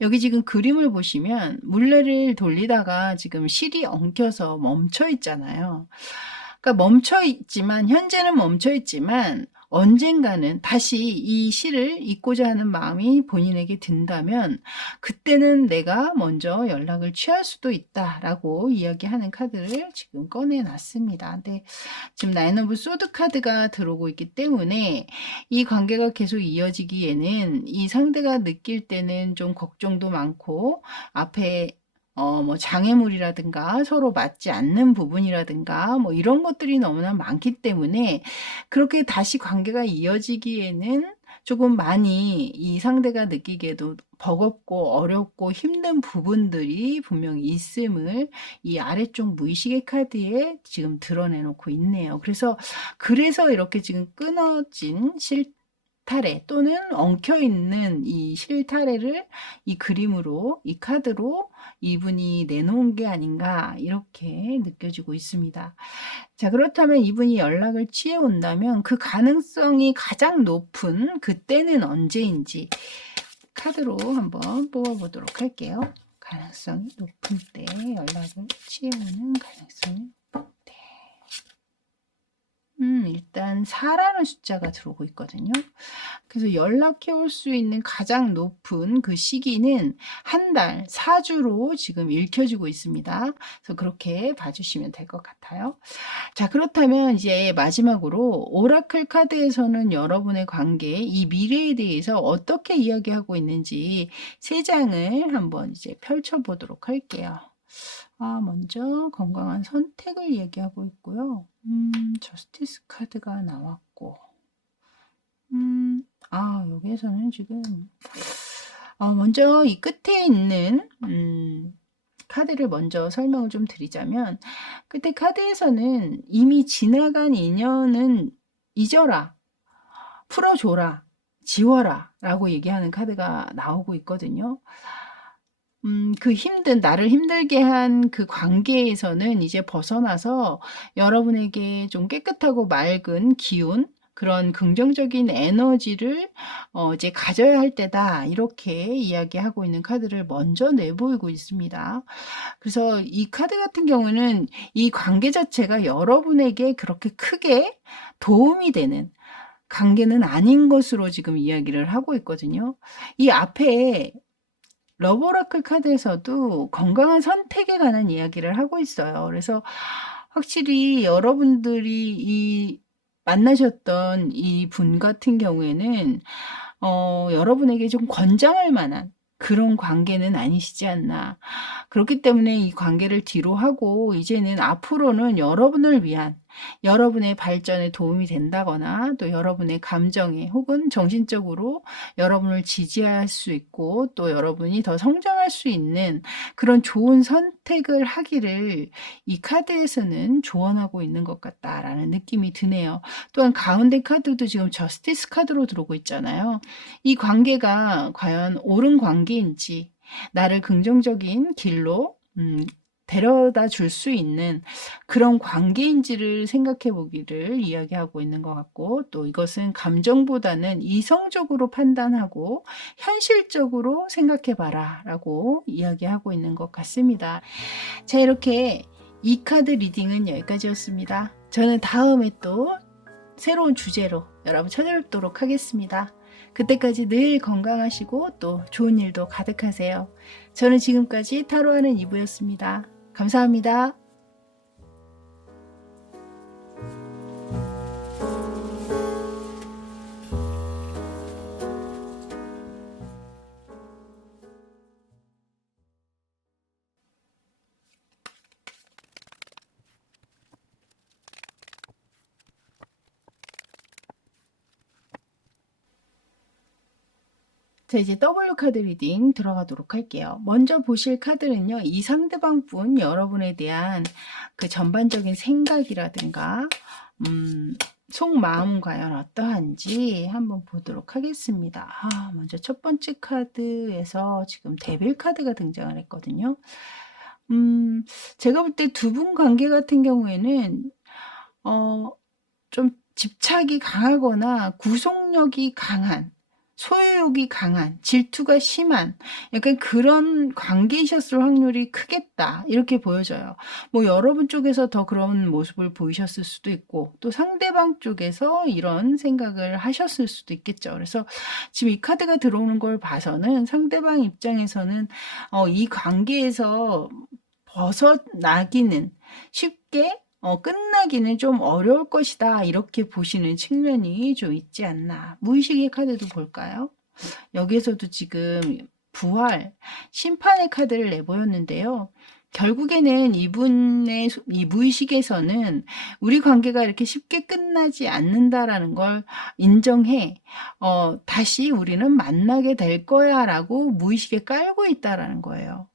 여기 지금 그림을 보시면 물레를 돌리다가 지금 실이 엉켜서 멈춰 있잖아요. 그러니까 멈춰 있지만 현재는 멈춰 있지만 언젠가는 다시 이 실을 잇고자 하는 마음이 본인에게 든다면 그때는 내가 먼저 연락을 취할 수도 있다라고 이야기하는 카드를 지금 꺼내놨습니다. 근데 지금 나인 오브 소드 카드가 들어오고 있기 때문에 이 관계가 계속 이어지기에는 이 상대가 느낄 때는 좀 걱정도 많고 앞에 뭐 장애물이라든가 서로 맞지 않는 부분이라든가 뭐 이런 것들이 너무나 많기 때문에 그렇게 다시 관계가 이어지기에는 조금 많이 이 상대가 느끼기에도 버겁고 어렵고 힘든 부분들이 분명히 있음을 이 아래쪽 무의식의 카드에 지금 드러내놓고 있네요. 그래서 이렇게 지금 끊어진 실타래 또는 엉켜있는 이 실타래를 이 그림으로, 이 카드로 이분이 내놓은 게 아닌가 이렇게 느껴지고 있습니다. 자, 그렇다면 이분이 연락을 취해 온다면 그 가능성이 가장 높은 그때는 언제인지 카드로 한번 뽑아보도록 할게요. 가능성이 높은 때 연락을 취해 오는 가능성이 높은 때. 일단 4라는 숫자가 들어오고 있거든요. 그래서 연락해 올 수 있는 가장 높은 그 시기는 한 달, 4주로 지금 읽혀지고 있습니다. 그래서 그렇게 봐주시면 될 것 같아요. 자, 그렇다면 이제 마지막으로 오라클 카드에서는 여러분의 관계, 이 미래에 대해서 어떻게 이야기하고 있는지 3장을 한번 이제 펼쳐보도록 할게요. 먼저 건강한 선택을 얘기하고 있고요. 저스티스 카드가 나왔고 같고, 여기에서는 지금, 먼저 이 끝에 있는, 카드를 먼저 설명을 좀 드리자면, 끝에 카드에서는 이미 지나간 인연은 잊어라, 풀어줘라, 지워라 라고 얘기하는 카드가 나오고 있거든요. 나를 힘들게 한 그 관계에서는 이제 벗어나서 여러분에게 좀 깨끗하고 맑은 기운, 그런 긍정적인 에너지를 이제 가져야 할 때다. 이렇게 이야기하고 있는 카드를 먼저 내보이고 있습니다. 그래서 이 카드 같은 경우는 이 관계 자체가 여러분에게 그렇게 크게 도움이 되는 관계는 아닌 것으로 지금 이야기를 하고 있거든요. 이 앞에 러브오라클 카드에서도 건강한 선택에 관한 이야기를 하고 있어요. 그래서 확실히 여러분들이 만나셨던 이 분 같은 경우에는 여러분에게 좀 권장할 만한 그런 관계는 아니시지 않나. 그렇기 때문에 이 관계를 뒤로 하고 이제는 앞으로는 여러분을 위한, 여러분의 발전에 도움이 된다거나 또 여러분의 감정에 혹은 정신적으로 여러분을 지지할 수 있고 또 여러분이 더 성장할 수 있는 그런 좋은 선택을 하기를 이 카드에서는 조언하고 있는 것 같다라는 느낌이 드네요. 또한 가운데 카드도 지금 저스티스 카드로 들어오고 있잖아요. 이 관계가 과연 옳은 관계인지, 나를 긍정적인 길로 데려다 줄 수 있는 그런 관계인지를 생각해 보기를 이야기하고 있는 것 같고, 또 이것은 감정보다는 이성적으로 판단하고 현실적으로 생각해 봐라 라고 이야기하고 있는 것 같습니다. 자, 이렇게 이 카드 리딩은 여기까지였습니다. 저는 다음에 또 새로운 주제로 여러분 찾아뵙도록 하겠습니다. 그때까지 늘 건강하시고 또 좋은 일도 가득하세요. 저는 지금까지 타로하는 이브였습니다. 감사합니다. 자, 이제 W 카드 리딩 들어가도록 할게요. 먼저 보실 카드는요, 이 상대방 분, 여러분에 대한 그 전반적인 생각이라든가, 속마음은 과연 어떠한지 한번 보도록 하겠습니다. 먼저 첫 번째 카드에서 지금 데빌 카드가 등장을 했거든요. 제가 볼 때 두 분 관계 같은 경우에는, 좀 집착이 강하거나 구속력이 강한, 소유욕이 강한, 질투가 심한 약간 그런 관계이셨을 확률이 크겠다. 이렇게 보여져요. 뭐 여러분 쪽에서 더 그런 모습을 보이셨을 수도 있고 또 상대방 쪽에서 이런 생각을 하셨을 수도 있겠죠. 그래서 지금 이 카드가 들어오는 걸 봐서는 상대방 입장에서는 이 관계에서 벗어나기는 쉽게 끝나기는 좀 어려울 것이다. 이렇게 보시는 측면이 좀 있지 않나. 무의식의 카드도 볼까요? 여기에서도 지금 부활, 심판의 카드를 내보였는데요. 결국에는 이분의 이 무의식에서는 우리 관계가 이렇게 쉽게 끝나지 않는다라는 걸 인정해 다시 우리는 만나게 될 거야 라고 무의식에 깔고 있다라는 거예요.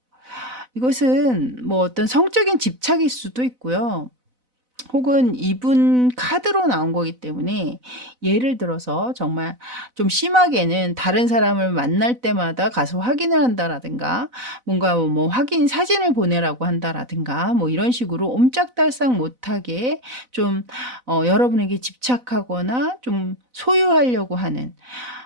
이것은 뭐 어떤 성적인 집착일 수도 있고요. 혹은 이분 카드로 나온 거기 때문에 예를 들어서 정말 좀 심하게는 다른 사람을 만날 때마다 가서 확인을 한다라든가 뭔가 뭐 확인 사진을 보내라고 한다라든가 뭐 이런 식으로 옴짝달싹 못하게 좀 여러분에게 집착하거나 좀 소유하려고 하는,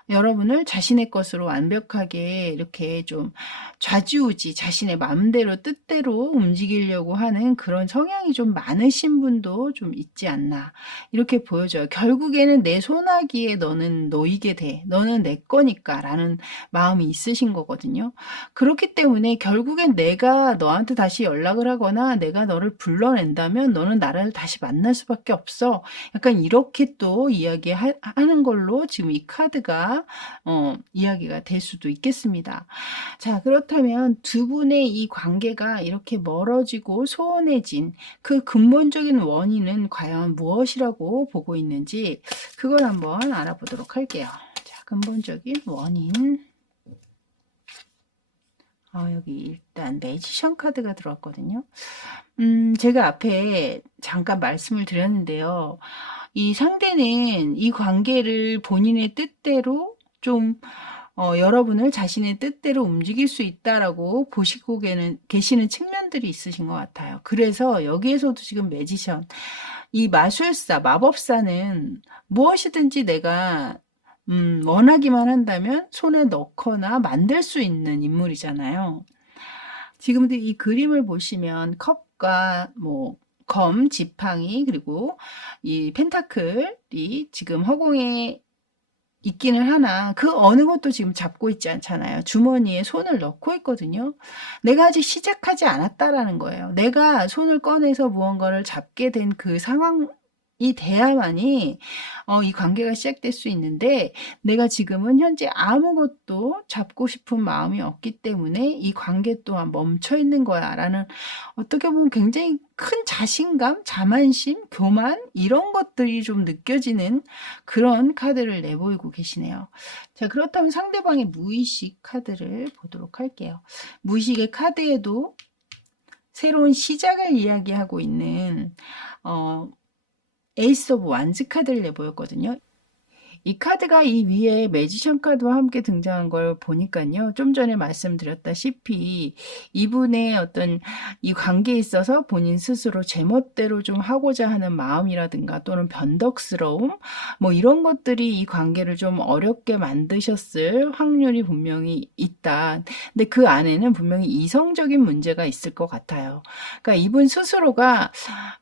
여러분을 자신의 것으로 완벽하게 이렇게 좀 좌지우지 자신의 마음대로 뜻대로 움직이려고 하는 그런 성향이 좀 많으신 분도 좀 있지 않나 이렇게 보여져요. 결국에는 내 손아귀에 너는 놓이게 돼. 너는 내 거니까 라는 마음이 있으신 거거든요. 그렇기 때문에 결국엔 내가 너한테 다시 연락을 하거나 내가 너를 불러낸다면 너는 나를 다시 만날 수밖에 없어. 약간 이렇게 또 이야기하는 걸로 지금 이 카드가 라든가 이야기가 될 수도 있겠습니다. 자, 그렇다면 두 분의 이 관계가 이렇게 멀어지고 소원해진 그 근본적인 원인은 과연 무엇이라고 보고 있는지 그걸 한번 알아보도록 할게요. 자, 근본적인 원인. 여기 일단 매지션 카드가 들어왔거든요. 제가 앞에 잠깐 말씀을 드렸는데요. 이 상대는 이 관계를 본인의 뜻대로 좀 여러분을 자신의 뜻대로 움직일 수 있다라고 보시고 계시는 측면들이 있으신 것 같아요. 그래서 여기에서도 지금 매지션, 이 마술사, 마법사는 무엇이든지 내가 원하기만 한다면 손에 넣거나 만들 수 있는 인물이잖아요. 지금도 이 그림을 보시면 컵과 검, 지팡이, 그리고 이 펜타클이 지금 허공에 있기는 하나 그 어느 것도 지금 잡고 있지 않잖아요. 주머니에 손을 넣고 있거든요. 내가 아직 시작하지 않았다라는 거예요. 내가 손을 꺼내서 무언가를 잡게 된 그 상황이 돼야만이 이 관계가 시작될 수 있는데 내가 지금은 현재 아무것도 잡고 싶은 마음이 없기 때문에 이 관계 또한 멈춰 있는 거야 라는 어떻게 보면 굉장히 큰 자신감, 자만심, 교만 이런 것들이 좀 느껴지는 그런 카드를 내보이고 계시네요. 자, 그렇다면 상대방의 무의식 카드를 보도록 할게요. 무의식의 카드에도 새로운 시작을 이야기하고 있는 에이스 오브 완즈 카드를 내보였거든요. 이 카드가 이 위에 매지션 카드와 함께 등장한 걸 보니까요. 좀 전에 말씀드렸다시피 이분의 어떤 이 관계에 있어서 본인 스스로 제멋대로 좀 하고자 하는 마음이라든가 또는 변덕스러움 이런 것들이 이 관계를 좀 어렵게 만드셨을 확률이 분명히 있다. 근데 그 안에는 분명히 이성적인 문제가 있을 것 같아요. 그러니까 이분 스스로가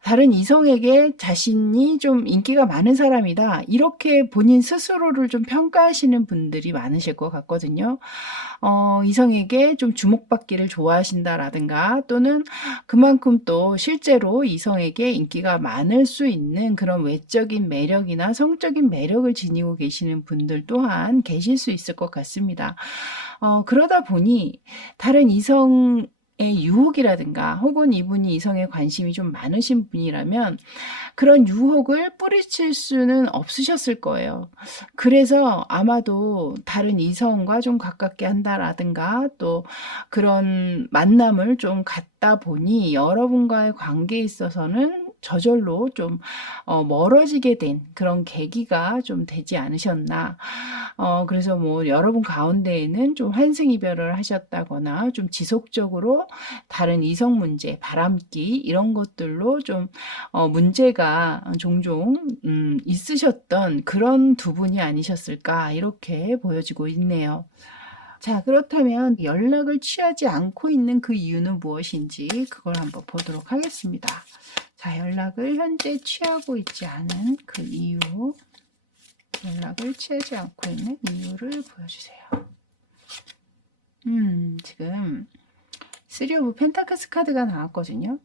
다른 이성에게 자신이 좀 인기가 많은 사람이다. 이렇게 본인 스스로를 좀 평가하시는 분들이 많으실 것 같거든요. 이성에게 좀 주목받기를 좋아하신다라든가 또는 그만큼 또 실제로 이성에게 인기가 많을 수 있는 그런 외적인 매력이나 성적인 매력을 지니고 계시는 분들 또한 계실 수 있을 것 같습니다. 그러다 보니 다른 이성의 유혹이라든가 혹은 이분이 이성에 관심이 좀 많으신 분이라면 그런 유혹을 뿌리칠 수는 없으셨을 거예요. 그래서 아마도 다른 이성과 좀 가깝게 한다라든가 또 그런 만남을 좀 갖다 보니 여러분과의 관계에 있어서는 저절로 좀 멀어지게 된 그런 계기가 좀 되지 않으셨나. 그래서 여러분 가운데에는 좀 환승이별을 하셨다거나 좀 지속적으로 다른 이성 문제, 바람기 이런 것들로 좀 문제가 종종 있으셨던 그런 두 분이 아니셨을까 이렇게 보여지고 있네요. 자, 그렇다면 연락을 취하지 않고 있는 그 이유는 무엇인지 그걸 한번 보도록 하겠습니다. 자, 연락을 현재 취하고 있지 않은 그 이유, 연락을 취하지 않고 있는 이유를 보여주세요. 지금 3 오브 펜타클스 카드가 나왔거든요.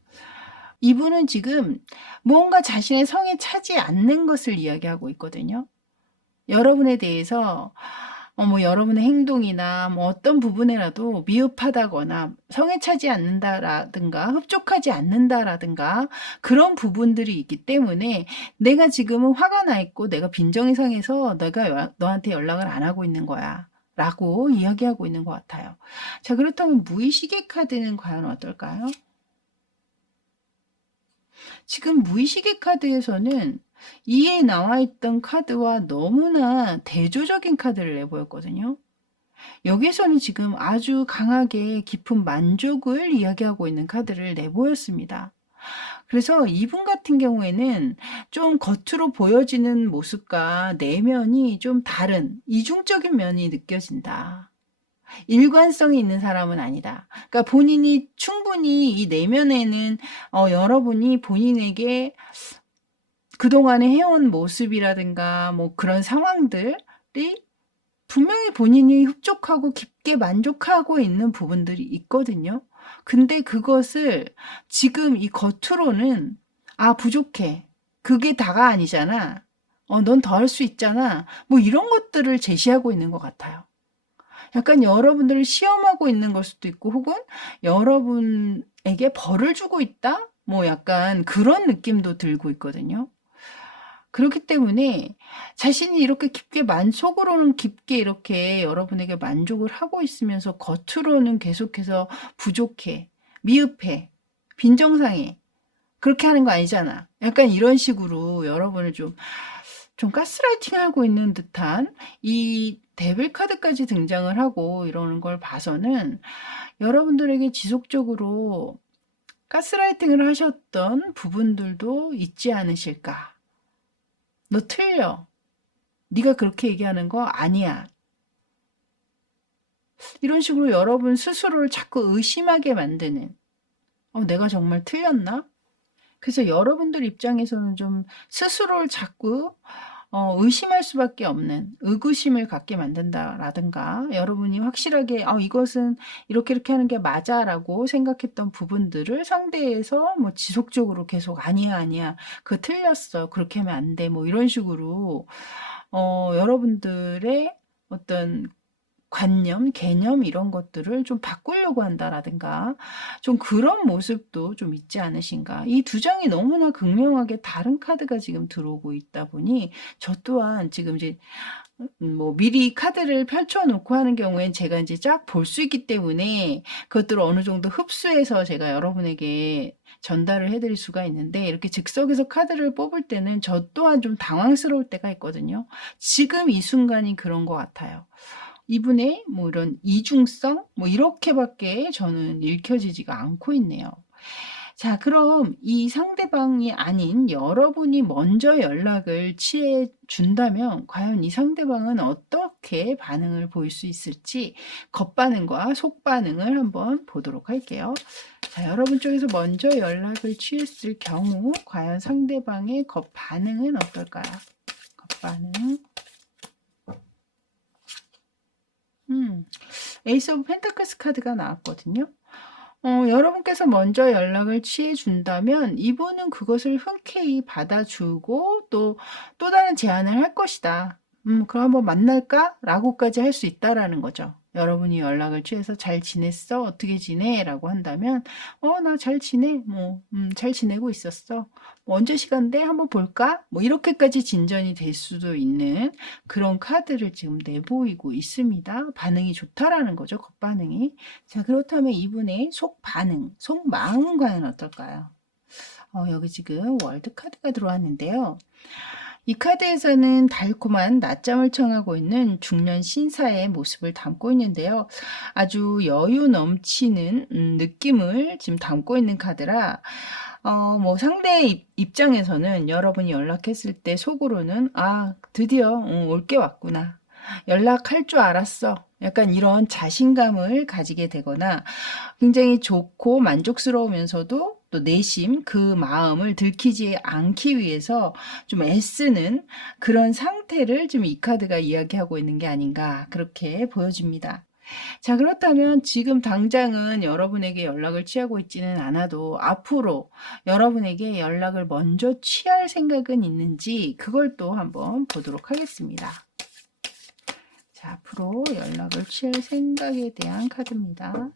이분은 지금 뭔가 자신의 성에 차지 않는 것을 이야기하고 있거든요. 여러분에 대해서 여러분의 행동이나 어떤 부분에라도 미흡하다거나 성에 차지 않는다라든가 흡족하지 않는다라든가 그런 부분들이 있기 때문에 내가 지금은 화가 나 있고 내가 빈정이 상해서 내가 너한테 연락을 안 하고 있는 거야 라고 이야기하고 있는 것 같아요. 자, 그렇다면 무의식의 카드는 과연 어떨까요? 지금 무의식의 카드에서는 이에 나와 있던 카드와 너무나 대조적인 카드를 내보였거든요. 여기서는 지금 아주 강하게 깊은 만족을 이야기하고 있는 카드를 내보였습니다. 그래서 이분 같은 경우에는 좀 겉으로 보여지는 모습과 내면이 좀 다른 이중적인 면이 느껴진다. 일관성이 있는 사람은 아니다. 그러니까 본인이 충분히 이 내면에는 여러분이 본인에게 그동안에 해온 모습이라든가 그런 상황들이 분명히 본인이 흡족하고 깊게 만족하고 있는 부분들이 있거든요. 근데 그것을 지금 이 겉으로는 부족해. 그게 다가 아니잖아. 넌 더 할 수 있잖아. 뭐 이런 것들을 제시하고 있는 것 같아요. 약간 여러분들을 시험하고 있는 걸 수도 있고, 혹은 여러분에게 벌을 주고 있다? 뭐 약간 그런 느낌도 들고 있거든요. 그렇기 때문에 자신이 이렇게 깊게 속으로는 깊게 이렇게 여러분에게 만족을 하고 있으면서 겉으로는 계속해서 부족해, 미흡해, 빈정상해. 그렇게 하는 거 아니잖아. 약간 이런 식으로 여러분을 좀 가스라이팅 하고 있는 듯한 이 데빌 카드까지 등장을 하고 이러는 걸 봐서는 여러분들에게 지속적으로 가스라이팅을 하셨던 부분들도 있지 않으실까. 너 틀려. 네가 그렇게 얘기하는 거 아니야. 이런 식으로 여러분 스스로를 자꾸 의심하게 만드는, 내가 정말 틀렸나? 그래서 여러분들 입장에서는 좀 스스로를 자꾸 의심할 수밖에 없는, 의구심을 갖게 만든다라든가, 여러분이 확실하게 이것은 이렇게 이렇게 하는 게 맞아라고 생각했던 부분들을 상대에서 뭐 지속적으로 계속 아니야 아니야 그거 틀렸어, 그렇게 하면 안 돼, 뭐 이런 식으로 여러분들의 어떤 관념, 개념 이런 것들을 좀 바꾸려고 한다라든가, 좀 그런 모습도 좀 있지 않으신가. 이 두 장이 너무나 극명하게 다른 카드가 지금 들어오고 있다 보니 저 또한 지금 이제 뭐 미리 카드를 펼쳐 놓고 하는 경우엔 제가 이제 쫙 볼 수 있기 때문에 그것들을 어느 정도 흡수해서 제가 여러분에게 전달을 해드릴 수가 있는데, 이렇게 즉석에서 카드를 뽑을 때는 저 또한 좀 당황스러울 때가 있거든요. 지금 이 순간이 그런 것 같아요. 이분의 뭐 이런 이중성? 뭐 이렇게밖에 저는 읽혀지지가 않고 있네요. 자, 그럼 이 상대방이 아닌 여러분이 먼저 연락을 취해 준다면 과연 이 상대방은 어떻게 반응을 보일 수 있을지, 겉반응과 속반응을 한번 보도록 할게요. 자, 여러분 쪽에서 먼저 연락을 취했을 경우 과연 상대방의 겉반응은 어떨까요? 겉반응. 에이스 오브 펜타클스 카드가 나왔거든요. 여러분께서 먼저 연락을 취해 준다면 이분은 그것을 흔쾌히 받아주고 또 다른 제안을 할 것이다. 그럼 한번 만날까? 라고까지 할 수 있다라는 거죠. 여러분이 연락을 취해서 잘 지냈어? 어떻게 지내? 라고 한다면, 나 잘 지내? 뭐, 잘 지내고 있었어. 뭐 언제 시간 돼? 한번 볼까? 뭐, 이렇게까지 진전이 될 수도 있는 그런 카드를 지금 내보이고 있습니다. 반응이 좋다라는 거죠. 겉반응이. 자, 그렇다면 이분의 속 반응, 속 마음은 과연 어떨까요? 여기 지금 월드 카드가 들어왔는데요. 이 카드에서는 달콤한 낮잠을 청하고 있는 중년 신사의 모습을 담고 있는데요. 아주 여유 넘치는 느낌을 지금 담고 있는 카드라, 뭐 상대의 입장에서는 여러분이 연락했을 때 속으로는 드디어 올 게 왔구나. 연락할 줄 알았어. 약간 이런 자신감을 가지게 되거나, 굉장히 좋고 만족스러우면서도 또 내심 그 마음을 들키지 않기 위해서 좀 애쓰는 그런 상태를 지금 이 카드가 이야기하고 있는 게 아닌가, 그렇게 보여집니다. 자, 그렇다면 지금 당장은 여러분에게 연락을 취하고 있지는 않아도 앞으로 여러분에게 연락을 먼저 취할 생각은 있는지, 그걸 또 한번 보도록 하겠습니다. 자, 앞으로 연락을 취할 생각에 대한 카드입니다.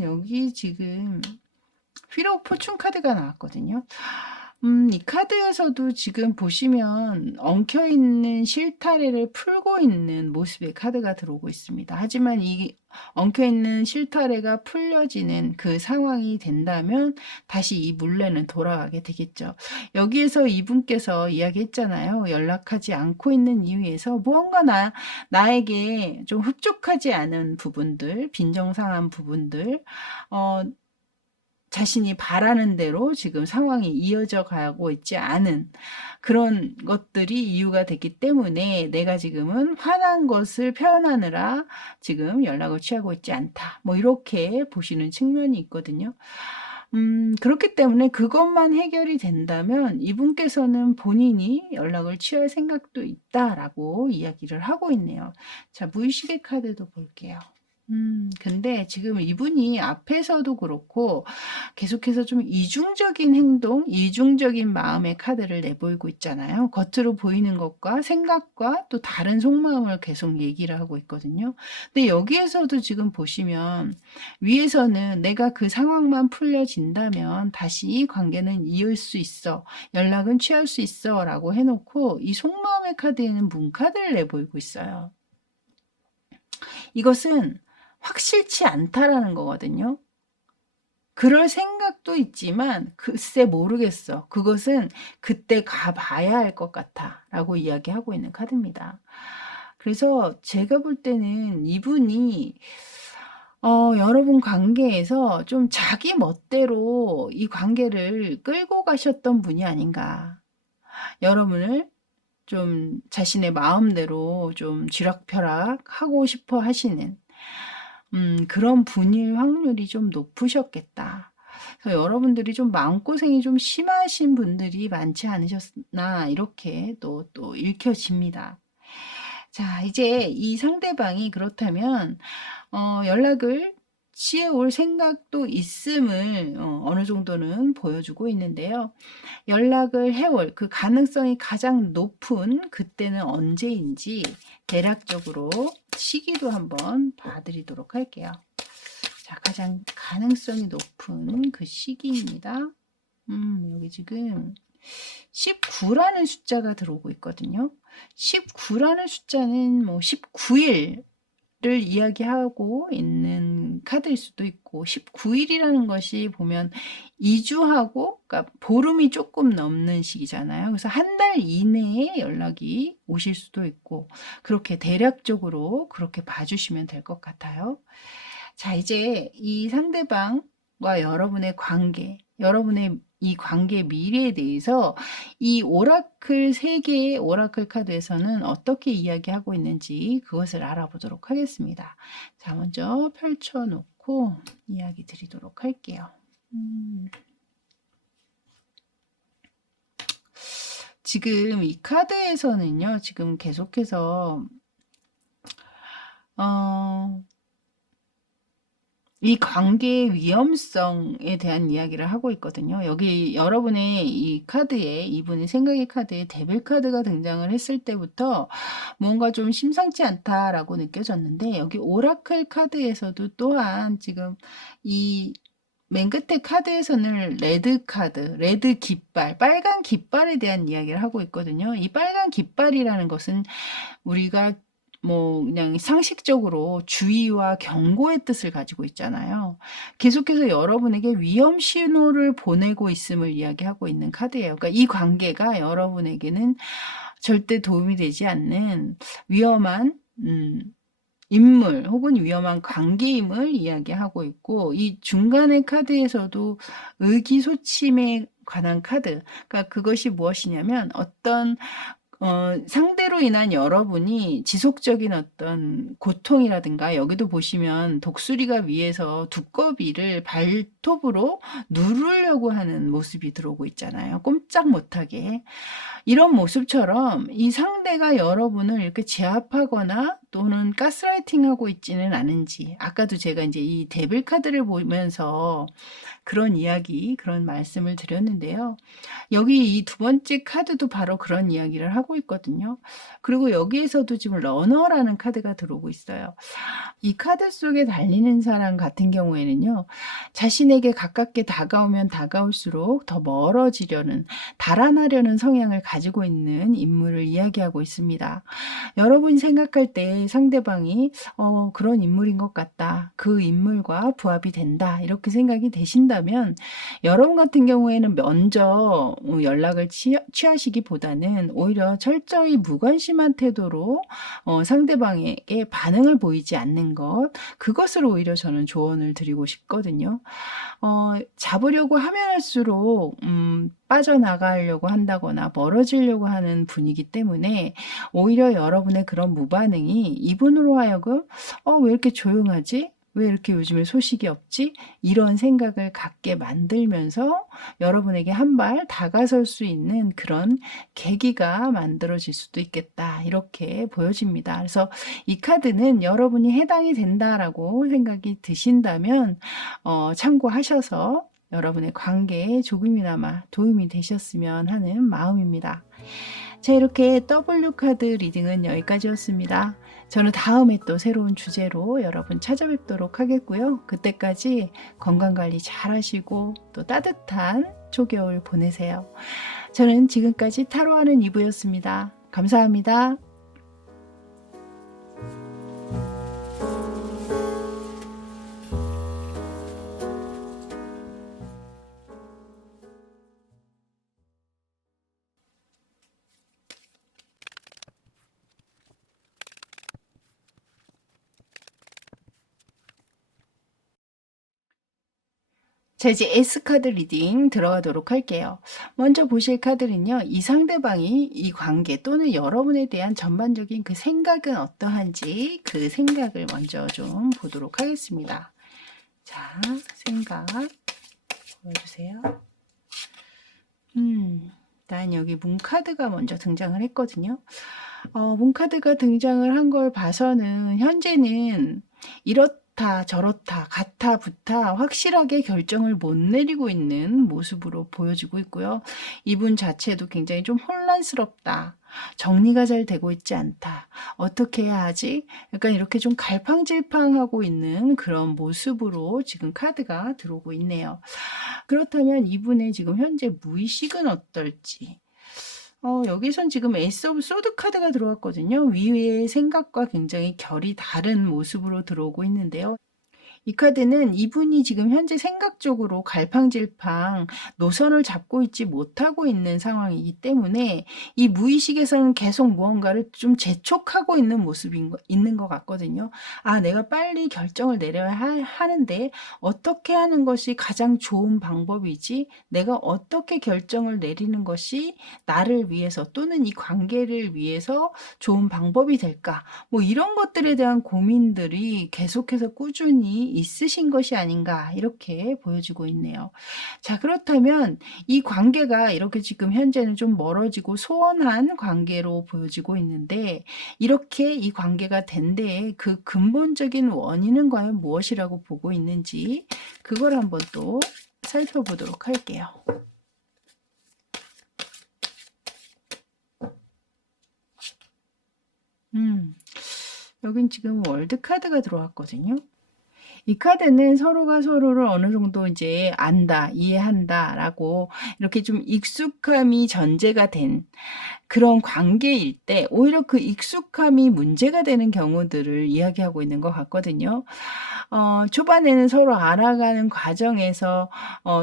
여기 지금 휠 오브 포춘 카드가 나왔거든요. 이 카드에서도 지금 보시면 엉켜있는 실타래를 풀고 있는 모습의 카드가 들어오고 있습니다. 하지만 이 엉켜있는 실타래가 풀려지는 그 상황이 된다면 다시 이 물레는 돌아가게 되겠죠. 여기에서 이분께서 이야기했잖아요. 연락하지 않고 있는 이유에서 무언가 나에게 좀 흡족하지 않은 부분들, 빈정상한 부분들, 자신이 바라는 대로 지금 상황이 이어져 가고 있지 않은 그런 것들이 이유가 됐기 때문에 내가 지금은 화난 것을 표현하느라 지금 연락을 취하고 있지 않다. 뭐 이렇게 보시는 측면이 있거든요. 그렇기 때문에 그것만 해결이 된다면 이분께서는 본인이 연락을 취할 생각도 있다라고 이야기를 하고 있네요. 자, 무의식의 카드도 볼게요. 근데 지금 이분이 앞에서도 그렇고 계속해서 좀 이중적인 행동, 이중적인 마음의 카드를 내보이고 있잖아요. 겉으로 보이는 것과 생각과 또 다른 속마음을 계속 얘기를 하고 있거든요. 근데 여기에서도 지금 보시면 위에서는 내가 그 상황만 풀려진다면 다시 이 관계는 이을 수 있어. 연락은 취할 수 있어. 라고 해놓고 이 속마음의 카드에는 문 카드를 내보이고 있어요. 이것은 확실치 않다라는 거거든요. 그럴 생각도 있지만 글쎄 모르겠어. 그것은 그때 가봐야 할 것 같아. 라고 이야기하고 있는 카드입니다. 그래서 제가 볼 때는 이분이 여러분 관계에서 좀 자기 멋대로 이 관계를 끌고 가셨던 분이 아닌가. 여러분을 좀 자신의 마음대로 좀 쥐락펴락 하고 싶어 하시는 그런 분일 확률이 좀 높으셨겠다. 그래서 여러분들이 좀 마음고생이 좀 심하신 분들이 많지 않으셨나 이렇게 또 읽혀집니다. 자, 이제 이 상대방이 그렇다면 연락을 취해올 생각도 있음을 어느 정도는 보여주고 있는데요. 연락을 해올 그 가능성이 가장 높은 그때는 언제인지 대략적으로 시기도 한번 봐드리도록 할게요. 자, 가장 가능성이 높은 그 시기입니다. 여기 지금 19라는 숫자가 들어오고 있거든요. 19라는 숫자는 뭐 19일 를 이야기하고 있는 카드일 수도 있고 19일이라는 것이 보면 2주하고 그러니까 보름이 조금 넘는 시기잖아요. 그래서 한 달 이내에 연락이 오실 수도 있고 그렇게 대략적으로 그렇게 봐주시면 될 것 같아요. 자, 이제 이 상대방과 여러분의 관계, 여러분의 이 관계 미래에 대해서 이 오라클 3개의 오라클 카드에서는 어떻게 이야기하고 있는지 그것을 알아보도록 하겠습니다. 자, 먼저 펼쳐놓고 이야기 드리도록 할게요. 지금 이 카드에서는요, 지금 계속해서 이 관계의 위험성에 대한 이야기를 하고 있거든요. 여기 여러분의 이 카드에, 이분의 생각의 카드에 데빌 카드가 등장을 했을 때부터 뭔가 좀 심상치 않다라고 느껴졌는데, 여기 오라클 카드에서도 또한 지금 이 맨 끝에 카드에서는 레드 카드, 레드 깃발, 빨간 깃발에 대한 이야기를 하고 있거든요. 이 빨간 깃발이라는 것은 우리가 뭐 그냥 상식적으로 주의와 경고의 뜻을 가지고 있잖아요. 계속해서 여러분에게 위험 신호를 보내고 있음을 이야기하고 있는 카드예요. 그러니까 이 관계가 여러분에게는 절대 도움이 되지 않는 위험한 인물 혹은 위험한 관계임을 이야기하고 있고, 이 중간의 카드에서도 의기소침에 관한 카드, 그러니까 그것이 무엇이냐면 어떤 상대로 인한 여러분이 지속적인 어떤 고통이라든가, 여기도 보시면 독수리가 위에서 두꺼비를 발톱으로 누르려고 하는 모습이 들어오고 있잖아요. 꼼짝 못하게. 이런 모습처럼 이 상대가 여러분을 이렇게 제압하거나 또는 가스라이팅하고 있지는 않은지, 아까도 제가 이제 이 데빌 카드를 보면서 그런 이야기, 그런 말씀을 드렸는데요. 여기 이 두 번째 카드도 바로 그런 이야기를 하고 있거든요. 그리고 여기에서도 지금 러너라는 카드가 들어오고 있어요. 이 카드 속에 달리는 사람 같은 경우에는요, 자신에게 가깝게 다가오면 다가올수록 더 멀어지려는, 달아나려는 성향을 가지고 있는 인물을 이야기하고 있습니다. 여러분이 생각할 때 상대방이 그런 인물인 것 같다, 그 인물과 부합이 된다, 이렇게 생각이 되신다면 여러분 같은 경우에는 먼저 연락을 취하시기보다는 오히려 철저히 무관심한 태도로 상대방에게 반응을 보이지 않는 것, 그것을 오히려 저는 조언을 드리고 싶거든요. 잡으려고 하면 할수록 빠져나가려고 한다거나 멀어지려고 하는 분이기 때문에 오히려 여러분의 그런 무반응이 이분으로 하여금 왜 이렇게 조용하지? 왜 이렇게 요즘에 소식이 없지? 이런 생각을 갖게 만들면서 여러분에게 한 발 다가설 수 있는 그런 계기가 만들어질 수도 있겠다. 이렇게 보여집니다. 그래서 이 카드는 여러분이 해당이 된다라고 생각이 드신다면 참고하셔서 여러분의 관계에 조금이나마 도움이 되셨으면 하는 마음입니다. 자, 이렇게 W 카드 리딩은 여기까지였습니다. 저는 다음에 또 새로운 주제로 여러분 찾아뵙도록 하겠고요. 그때까지 건강관리 잘 하시고 또 따뜻한 초겨울 보내세요. 저는 지금까지 타로하는 이브였습니다. 감사합니다. 자, 이제 S카드 리딩 들어가도록 할게요. 먼저 보실 카드는요, 이 상대방이 이 관계 또는 여러분에 대한 전반적인 그 생각은 어떠한지 그 생각을 먼저 좀 보도록 하겠습니다. 자, 생각 보여주세요. 일단 여기 문카드가 먼저 등장을 했거든요. 문카드가 등장을 한 걸 봐서는 현재는 이렇다 저렇다 같아 붙아 확실하게 결정을 못 내리고 있는 모습으로 보여지고 있고요. 이분 자체도 굉장히 좀 혼란스럽다. 정리가 잘 되고 있지 않다. 어떻게 해야 하지? 약간 이렇게 좀 갈팡질팡하고 있는 그런 모습으로 지금 카드가 들어오고 있네요. 그렇다면 이분의 지금 현재 무의식은 어떨지. 여기선 지금 에이스 오브 소드 카드가 들어왔거든요. 위의 생각과 굉장히 결이 다른 모습으로 들어오고 있는데요. 이 카드는 이분이 지금 현재 생각적으로 갈팡질팡 노선을 잡고 있지 못하고 있는 상황이기 때문에 이 무의식에서는 계속 무언가를 좀 재촉하고 있는 모습이 있는 것 같거든요. 아, 내가 빨리 결정을 내려야 하는데 어떻게 하는 것이 가장 좋은 방법이지? 내가 어떻게 결정을 내리는 것이 나를 위해서 또는 이 관계를 위해서 좋은 방법이 될까? 뭐 이런 것들에 대한 고민들이 계속해서 꾸준히 있으신 것이 아닌가 이렇게 보여지고 있네요. 자, 그렇다면 이 관계가 이렇게 지금 현재는 좀 멀어지고 소원한 관계로 보여지고 있는데 이렇게 이 관계가 된 데에 그 근본적인 원인은 과연 무엇이라고 보고 있는지 그걸 한번 또 살펴보도록 할게요. 여긴 지금 월드 카드가 들어왔거든요. 이 카드는 서로가 서로를 어느 정도 이제 안다, 이해한다라고 이렇게 좀 익숙함이 전제가 된 그런 관계일 때 오히려 그 익숙함이 문제가 되는 경우들을 이야기하고 있는 것 같거든요. 초반에는 서로 알아가는 과정에서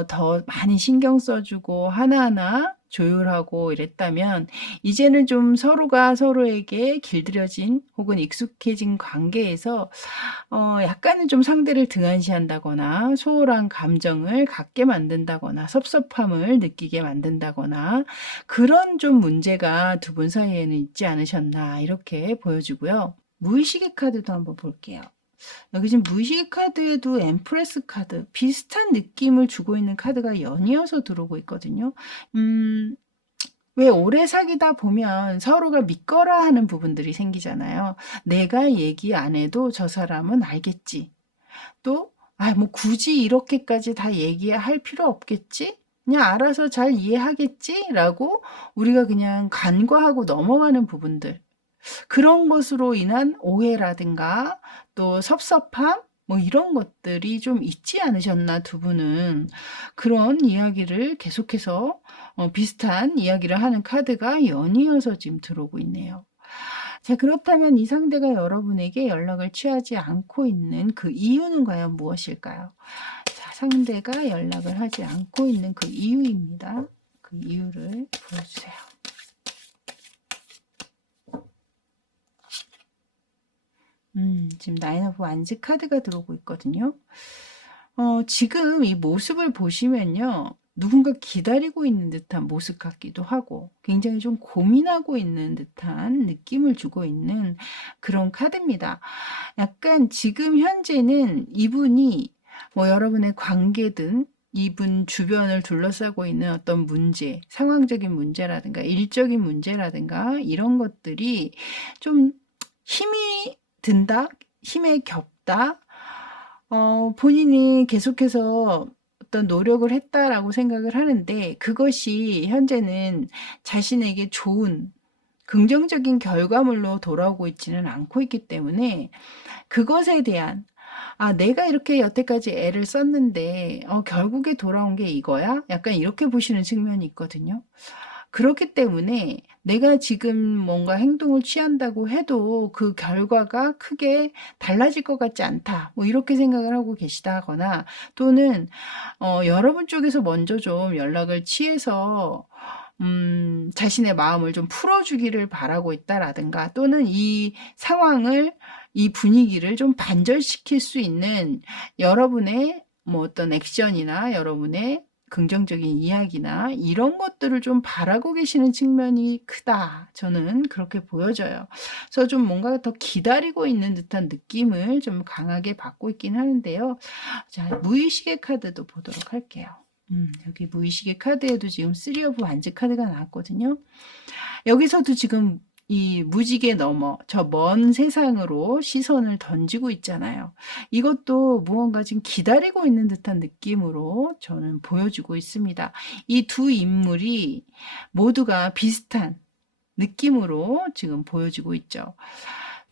더 많이 신경 써주고 하나하나 조율하고 이랬다면 이제는 좀 서로가 서로에게 길들여진 혹은 익숙해진 관계에서 약간은 좀 상대를 등한시한다거나 소홀한 감정을 갖게 만든다거나 섭섭함을 느끼게 만든다거나 그런 좀 문제가 두 분 사이에는 있지 않으셨나 이렇게 보여지고요. 무의식의 카드도 한번 볼게요. 여기 지금 무의식 카드에도 엠프레스 카드 비슷한 느낌을 주고 있는 카드가 연이어서 들어오고 있거든요. 왜 오래 사귀다 보면 서로가 믿거라 하는 부분들이 생기잖아요. 내가 얘기 안 해도 저 사람은 알겠지. 또, 뭐 굳이 이렇게까지 다 얘기할 필요 없겠지? 그냥 알아서 잘 이해하겠지? 라고 우리가 그냥 간과하고 넘어가는 부분들. 그런 것으로 인한 오해라든가 또 섭섭함? 뭐 이런 것들이 좀 있지 않으셨나 두 분은. 그런 이야기를 계속해서 비슷한 이야기를 하는 카드가 연이어서 지금 들어오고 있네요. 자, 그렇다면 이 상대가 여러분에게 연락을 취하지 않고 있는 그 이유는 과연 무엇일까요? 자, 상대가 연락을 하지 않고 있는 그 이유입니다. 그 이유를 보여주세요. 지금 나인 오브 완즈 카드가 들어오고 있거든요. 지금 이 모습을 보시면요. 누군가 기다리고 있는 듯한 모습 같기도 하고 굉장히 좀 고민하고 있는 듯한 느낌을 주고 있는 그런 카드입니다. 약간 지금 현재는 이분이 뭐 여러분의 관계든 이분 주변을 둘러싸고 있는 어떤 문제, 상황적인 문제라든가 일적인 문제라든가 이런 것들이 좀 힘이 든다, 힘에 겹다, 본인이 계속해서 어떤 노력을 했다라고 생각을 하는데 그것이 현재는 자신에게 좋은 긍정적인 결과물로 돌아오고 있지는 않고 있기 때문에 그것에 대한 내가 이렇게 여태까지 애를 썼는데 결국에 돌아온 게 이거야? 약간 이렇게 보시는 측면이 있거든요. 그렇기 때문에 내가 지금 뭔가 행동을 취한다고 해도 그 결과가 크게 달라질 것 같지 않다. 뭐 이렇게 생각을 하고 계시다거나 또는 여러분 쪽에서 먼저 좀 연락을 취해서 자신의 마음을 좀 풀어주기를 바라고 있다라든가 또는 이 상황을 이 분위기를 좀 반전시킬 수 있는 여러분의 뭐 어떤 액션이나 여러분의 긍정적인 이야기나 이런 것들을 좀 바라고 계시는 측면이 크다. 저는 그렇게 보여져요. 그래서 좀 뭔가 더 기다리고 있는 듯한 느낌을 좀 강하게 받고 있긴 하는데요. 자, 무의식의 카드도 보도록 할게요. 여기 무의식의 카드에도 지금 3 오브 완즈 카드가 나왔거든요. 여기서도 지금 이 무지개 넘어 저 먼 세상으로 시선을 던지고 있잖아요. 이것도 무언가 지금 기다리고 있는 듯한 느낌으로 저는 보여주고 있습니다. 이 두 인물이 모두가 비슷한 느낌으로 지금 보여지고 있죠.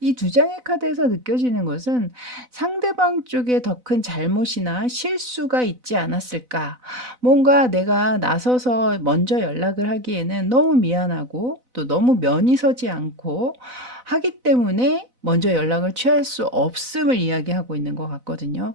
이 두 장의 카드에서 느껴지는 것은 상대방 쪽에 더 큰 잘못이나 실수가 있지 않았을까. 뭔가 내가 나서서 먼저 연락을 하기에는 너무 미안하고 또 너무 면이 서지 않고 하기 때문에 먼저 연락을 취할 수 없음을 이야기하고 있는 것 같거든요.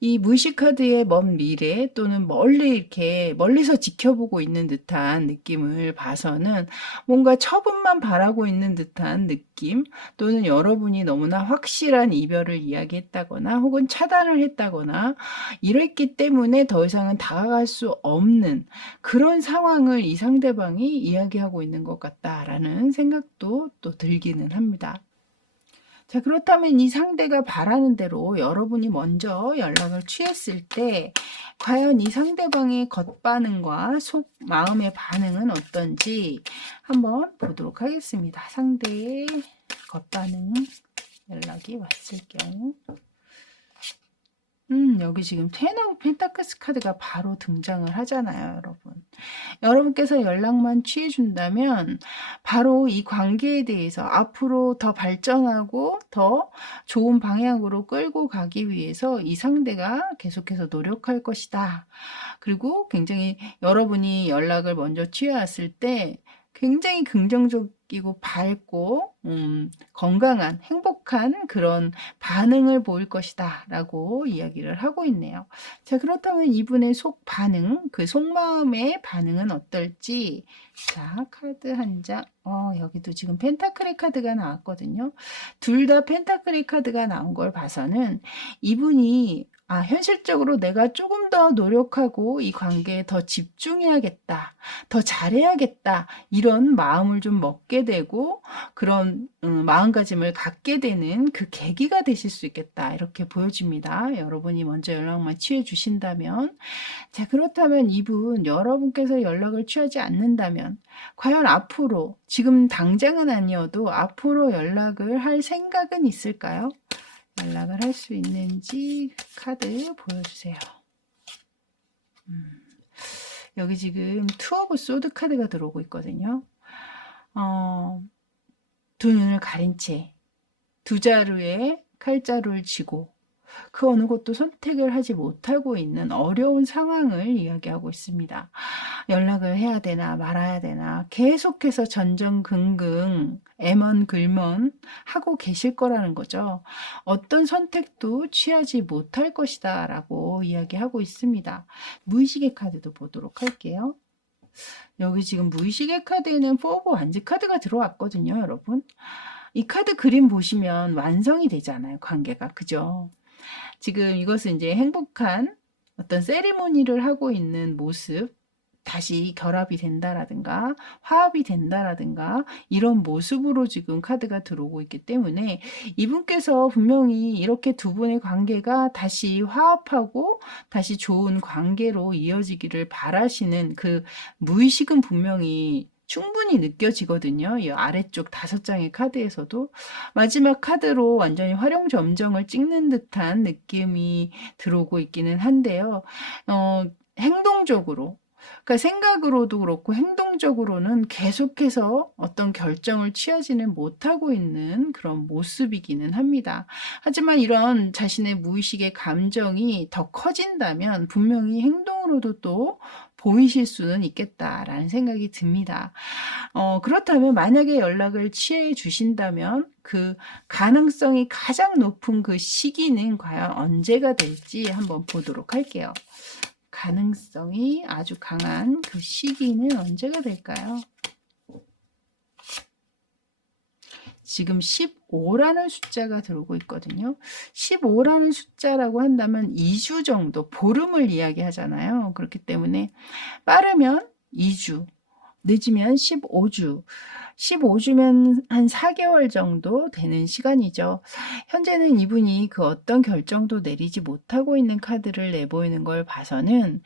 이 무의식 카드의 먼 미래 또는 멀리 이렇게 멀리서 지켜보고 있는 듯한 느낌을 봐서는 뭔가 처분만 바라고 있는 듯한 느낌 또는 여러분이 너무나 확실한 이별을 이야기했다거나 혹은 차단을 했다거나 이랬기 때문에 더 이상은 다가갈 수 없는 그런 상황을 이 상대방이 이야기하고 있는 것 같다라는 생각도 또 들기는 합니다. 자, 그렇다면 이 상대가 바라는 대로 여러분이 먼저 연락을 취했을 때 과연 이 상대방의 겉반응과 속 마음의 반응은 어떤지 한번 보도록 하겠습니다. 상대의 겉반응 연락이 왔을 경우 여기 지금 텐 오브 펜타클스 카드가 바로 등장을 하잖아요, 여러분. 여러분께서 연락만 취해준다면 바로 이 관계에 대해서 앞으로 더 발전하고 더 좋은 방향으로 끌고 가기 위해서 이 상대가 계속해서 노력할 것이다. 그리고 굉장히 여러분이 연락을 먼저 취해왔을 때 굉장히 긍정적이고 밝고 건강한 행복한 그런 반응을 보일 것이다 라고 이야기를 하고 있네요. 자, 그렇다면 이분의 속 반응, 그 속마음의 반응은 어떨지. 자, 카드 한 장. 여기도 지금 펜타클의 카드가 나왔거든요. 둘 다 펜타클의 카드가 나온 걸 봐서는 이분이 현실적으로 내가 조금 더 노력하고 이 관계에 더 집중해야겠다, 더 잘해야겠다, 이런 마음을 좀 먹게 되고 그런 마음가짐을 갖게 되는 그 계기가 되실 수 있겠다, 이렇게 보여집니다. 여러분이 먼저 연락만 취해 주신다면. 자, 그렇다면 이분 여러분께서 연락을 취하지 않는다면 과연 앞으로 지금 당장은 아니어도 앞으로 연락을 할 생각은 있을까요? 연락을 할 수 있는지 카드 보여주세요. 여기 지금 투 오브 소드 카드가 들어오고 있거든요. 두 눈을 가린 채 두 자루에 칼자루를 쥐고 그 어느 것도 선택을 하지 못하고 있는 어려운 상황을 이야기하고 있습니다. 연락을 해야 되나 말아야 되나 계속해서 전전긍긍 애먼글먼 하고 계실 거라는 거죠. 어떤 선택도 취하지 못할 것이다 라고 이야기하고 있습니다. 무의식의 카드도 보도록 할게요. 여기 지금 무의식의 카드에는 4 오브 완즈 카드가 들어왔거든요, 여러분. 이 카드 그림 보시면 완성이 되잖아요, 관계가. 그죠? 지금 이것은 이제 행복한 어떤 세리머니를 하고 있는 모습, 다시 결합이 된다라든가 화합이 된다라든가 이런 모습으로 지금 카드가 들어오고 있기 때문에 이분께서 분명히 이렇게 두 분의 관계가 다시 화합하고 다시 좋은 관계로 이어지기를 바라시는 그 무의식은 분명히 충분히 느껴지거든요. 이 아래쪽 5장의 카드에서도 마지막 카드로 완전히 활용점정을 찍는 듯한 느낌이 들어오고 있기는 한데요. 행동적으로, 그러니까 생각으로도 그렇고 행동적으로는 계속해서 어떤 결정을 취하지는 못하고 있는 그런 모습이기는 합니다. 하지만 이런 자신의 무의식의 감정이 더 커진다면 분명히 행동으로도 또 보이실 수는 있겠다라는 생각이 듭니다. 그렇다면 만약에 연락을 취해 주신다면 그 가능성이 가장 높은 그 시기는 과연 언제가 될지 한번 보도록 할게요. 가능성이 아주 강한 그 시기는 언제가 될까요? 지금 15라는 숫자가 들어오고 있거든요. 15라는 숫자라고 한다면 2주 정도, 보름을 이야기하잖아요. 그렇기 때문에 빠르면 2주, 늦으면 15주, 15주면 한 4개월 정도 되는 시간이죠. 현재는 이분이 그 어떤 결정도 내리지 못하고 있는 카드를 내보이는 걸 봐서는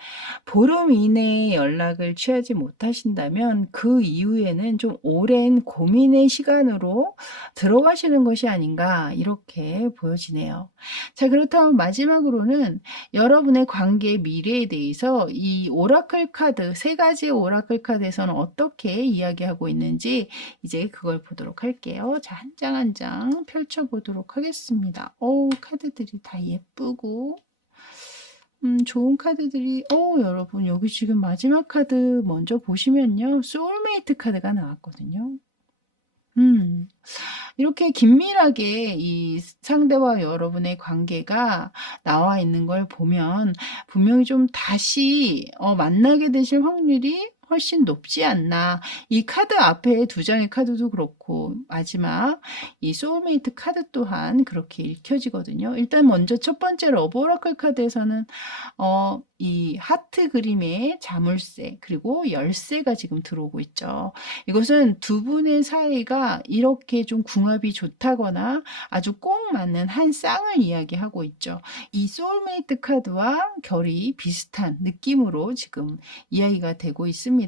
보름 이내에 연락을 취하지 못하신다면 그 이후에는 좀 오랜 고민의 시간으로 들어가시는 것이 아닌가 이렇게 보여지네요. 자, 그렇다면 마지막으로는 여러분의 관계의 미래에 대해서 이 오라클 카드, 3가지의 오라클 카드에서는 어떻게 이야기하고 있는지 이제 그걸 보도록 할게요. 자, 한 장 한 장 펼쳐보도록 하겠습니다. 카드들이 다 예쁘고 좋은 카드들이 여러분 여기 지금 마지막 카드 먼저 보시면요. 소울메이트 카드가 나왔거든요. 이렇게 긴밀하게 이 상대와 여러분의 관계가 나와 있는 걸 보면 분명히 좀 다시 만나게 되실 확률이 훨씬 높지 않나. 이 카드 앞에 2장의 카드도 그렇고 마지막 이 소울메이트 카드 또한 그렇게 읽혀지거든요. 일단 먼저 첫 번째 러브 오라클 카드에서는 이 하트 그림의 자물쇠 그리고 열쇠가 지금 들어오고 있죠. 이것은 두 분의 사이가 이렇게 좀 궁합이 좋다거나 아주 꼭 맞는 한 쌍을 이야기하고 있죠. 이 소울메이트 카드와 결이 비슷한 느낌으로 지금 이야기가 되고 있습니다.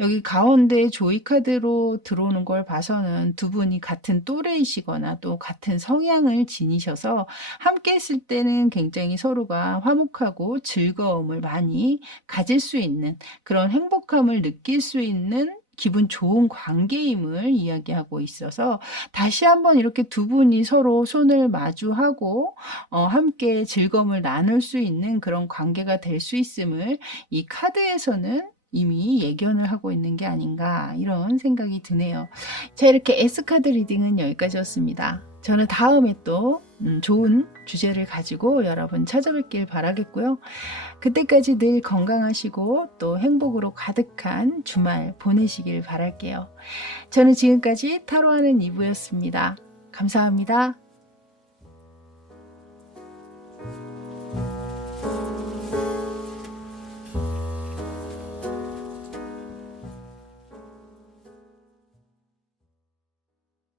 여기 가운데 조이 카드로 들어오는 걸 봐서는 두 분이 같은 또래이시거나 또 같은 성향을 지니셔서 함께 있을 때는 굉장히 서로가 화목하고 즐거움을 많이 가질 수 있는 그런 행복함을 느낄 수 있는 기분 좋은 관계임을 이야기하고 있어서 다시 한번 이렇게 두 분이 서로 손을 마주하고 함께 즐거움을 나눌 수 있는 그런 관계가 될 수 있음을 이 카드에서는 이미 예견을 하고 있는 게 아닌가 이런 생각이 드네요. 자, 이렇게 S카드 리딩은 여기까지였습니다. 저는 다음에 또 좋은 주제를 가지고 여러분 찾아뵙길 바라겠고요. 그때까지 늘 건강하시고 또 행복으로 가득한 주말 보내시길 바랄게요. 저는 지금까지 타로하는 이브였습니다. 감사합니다.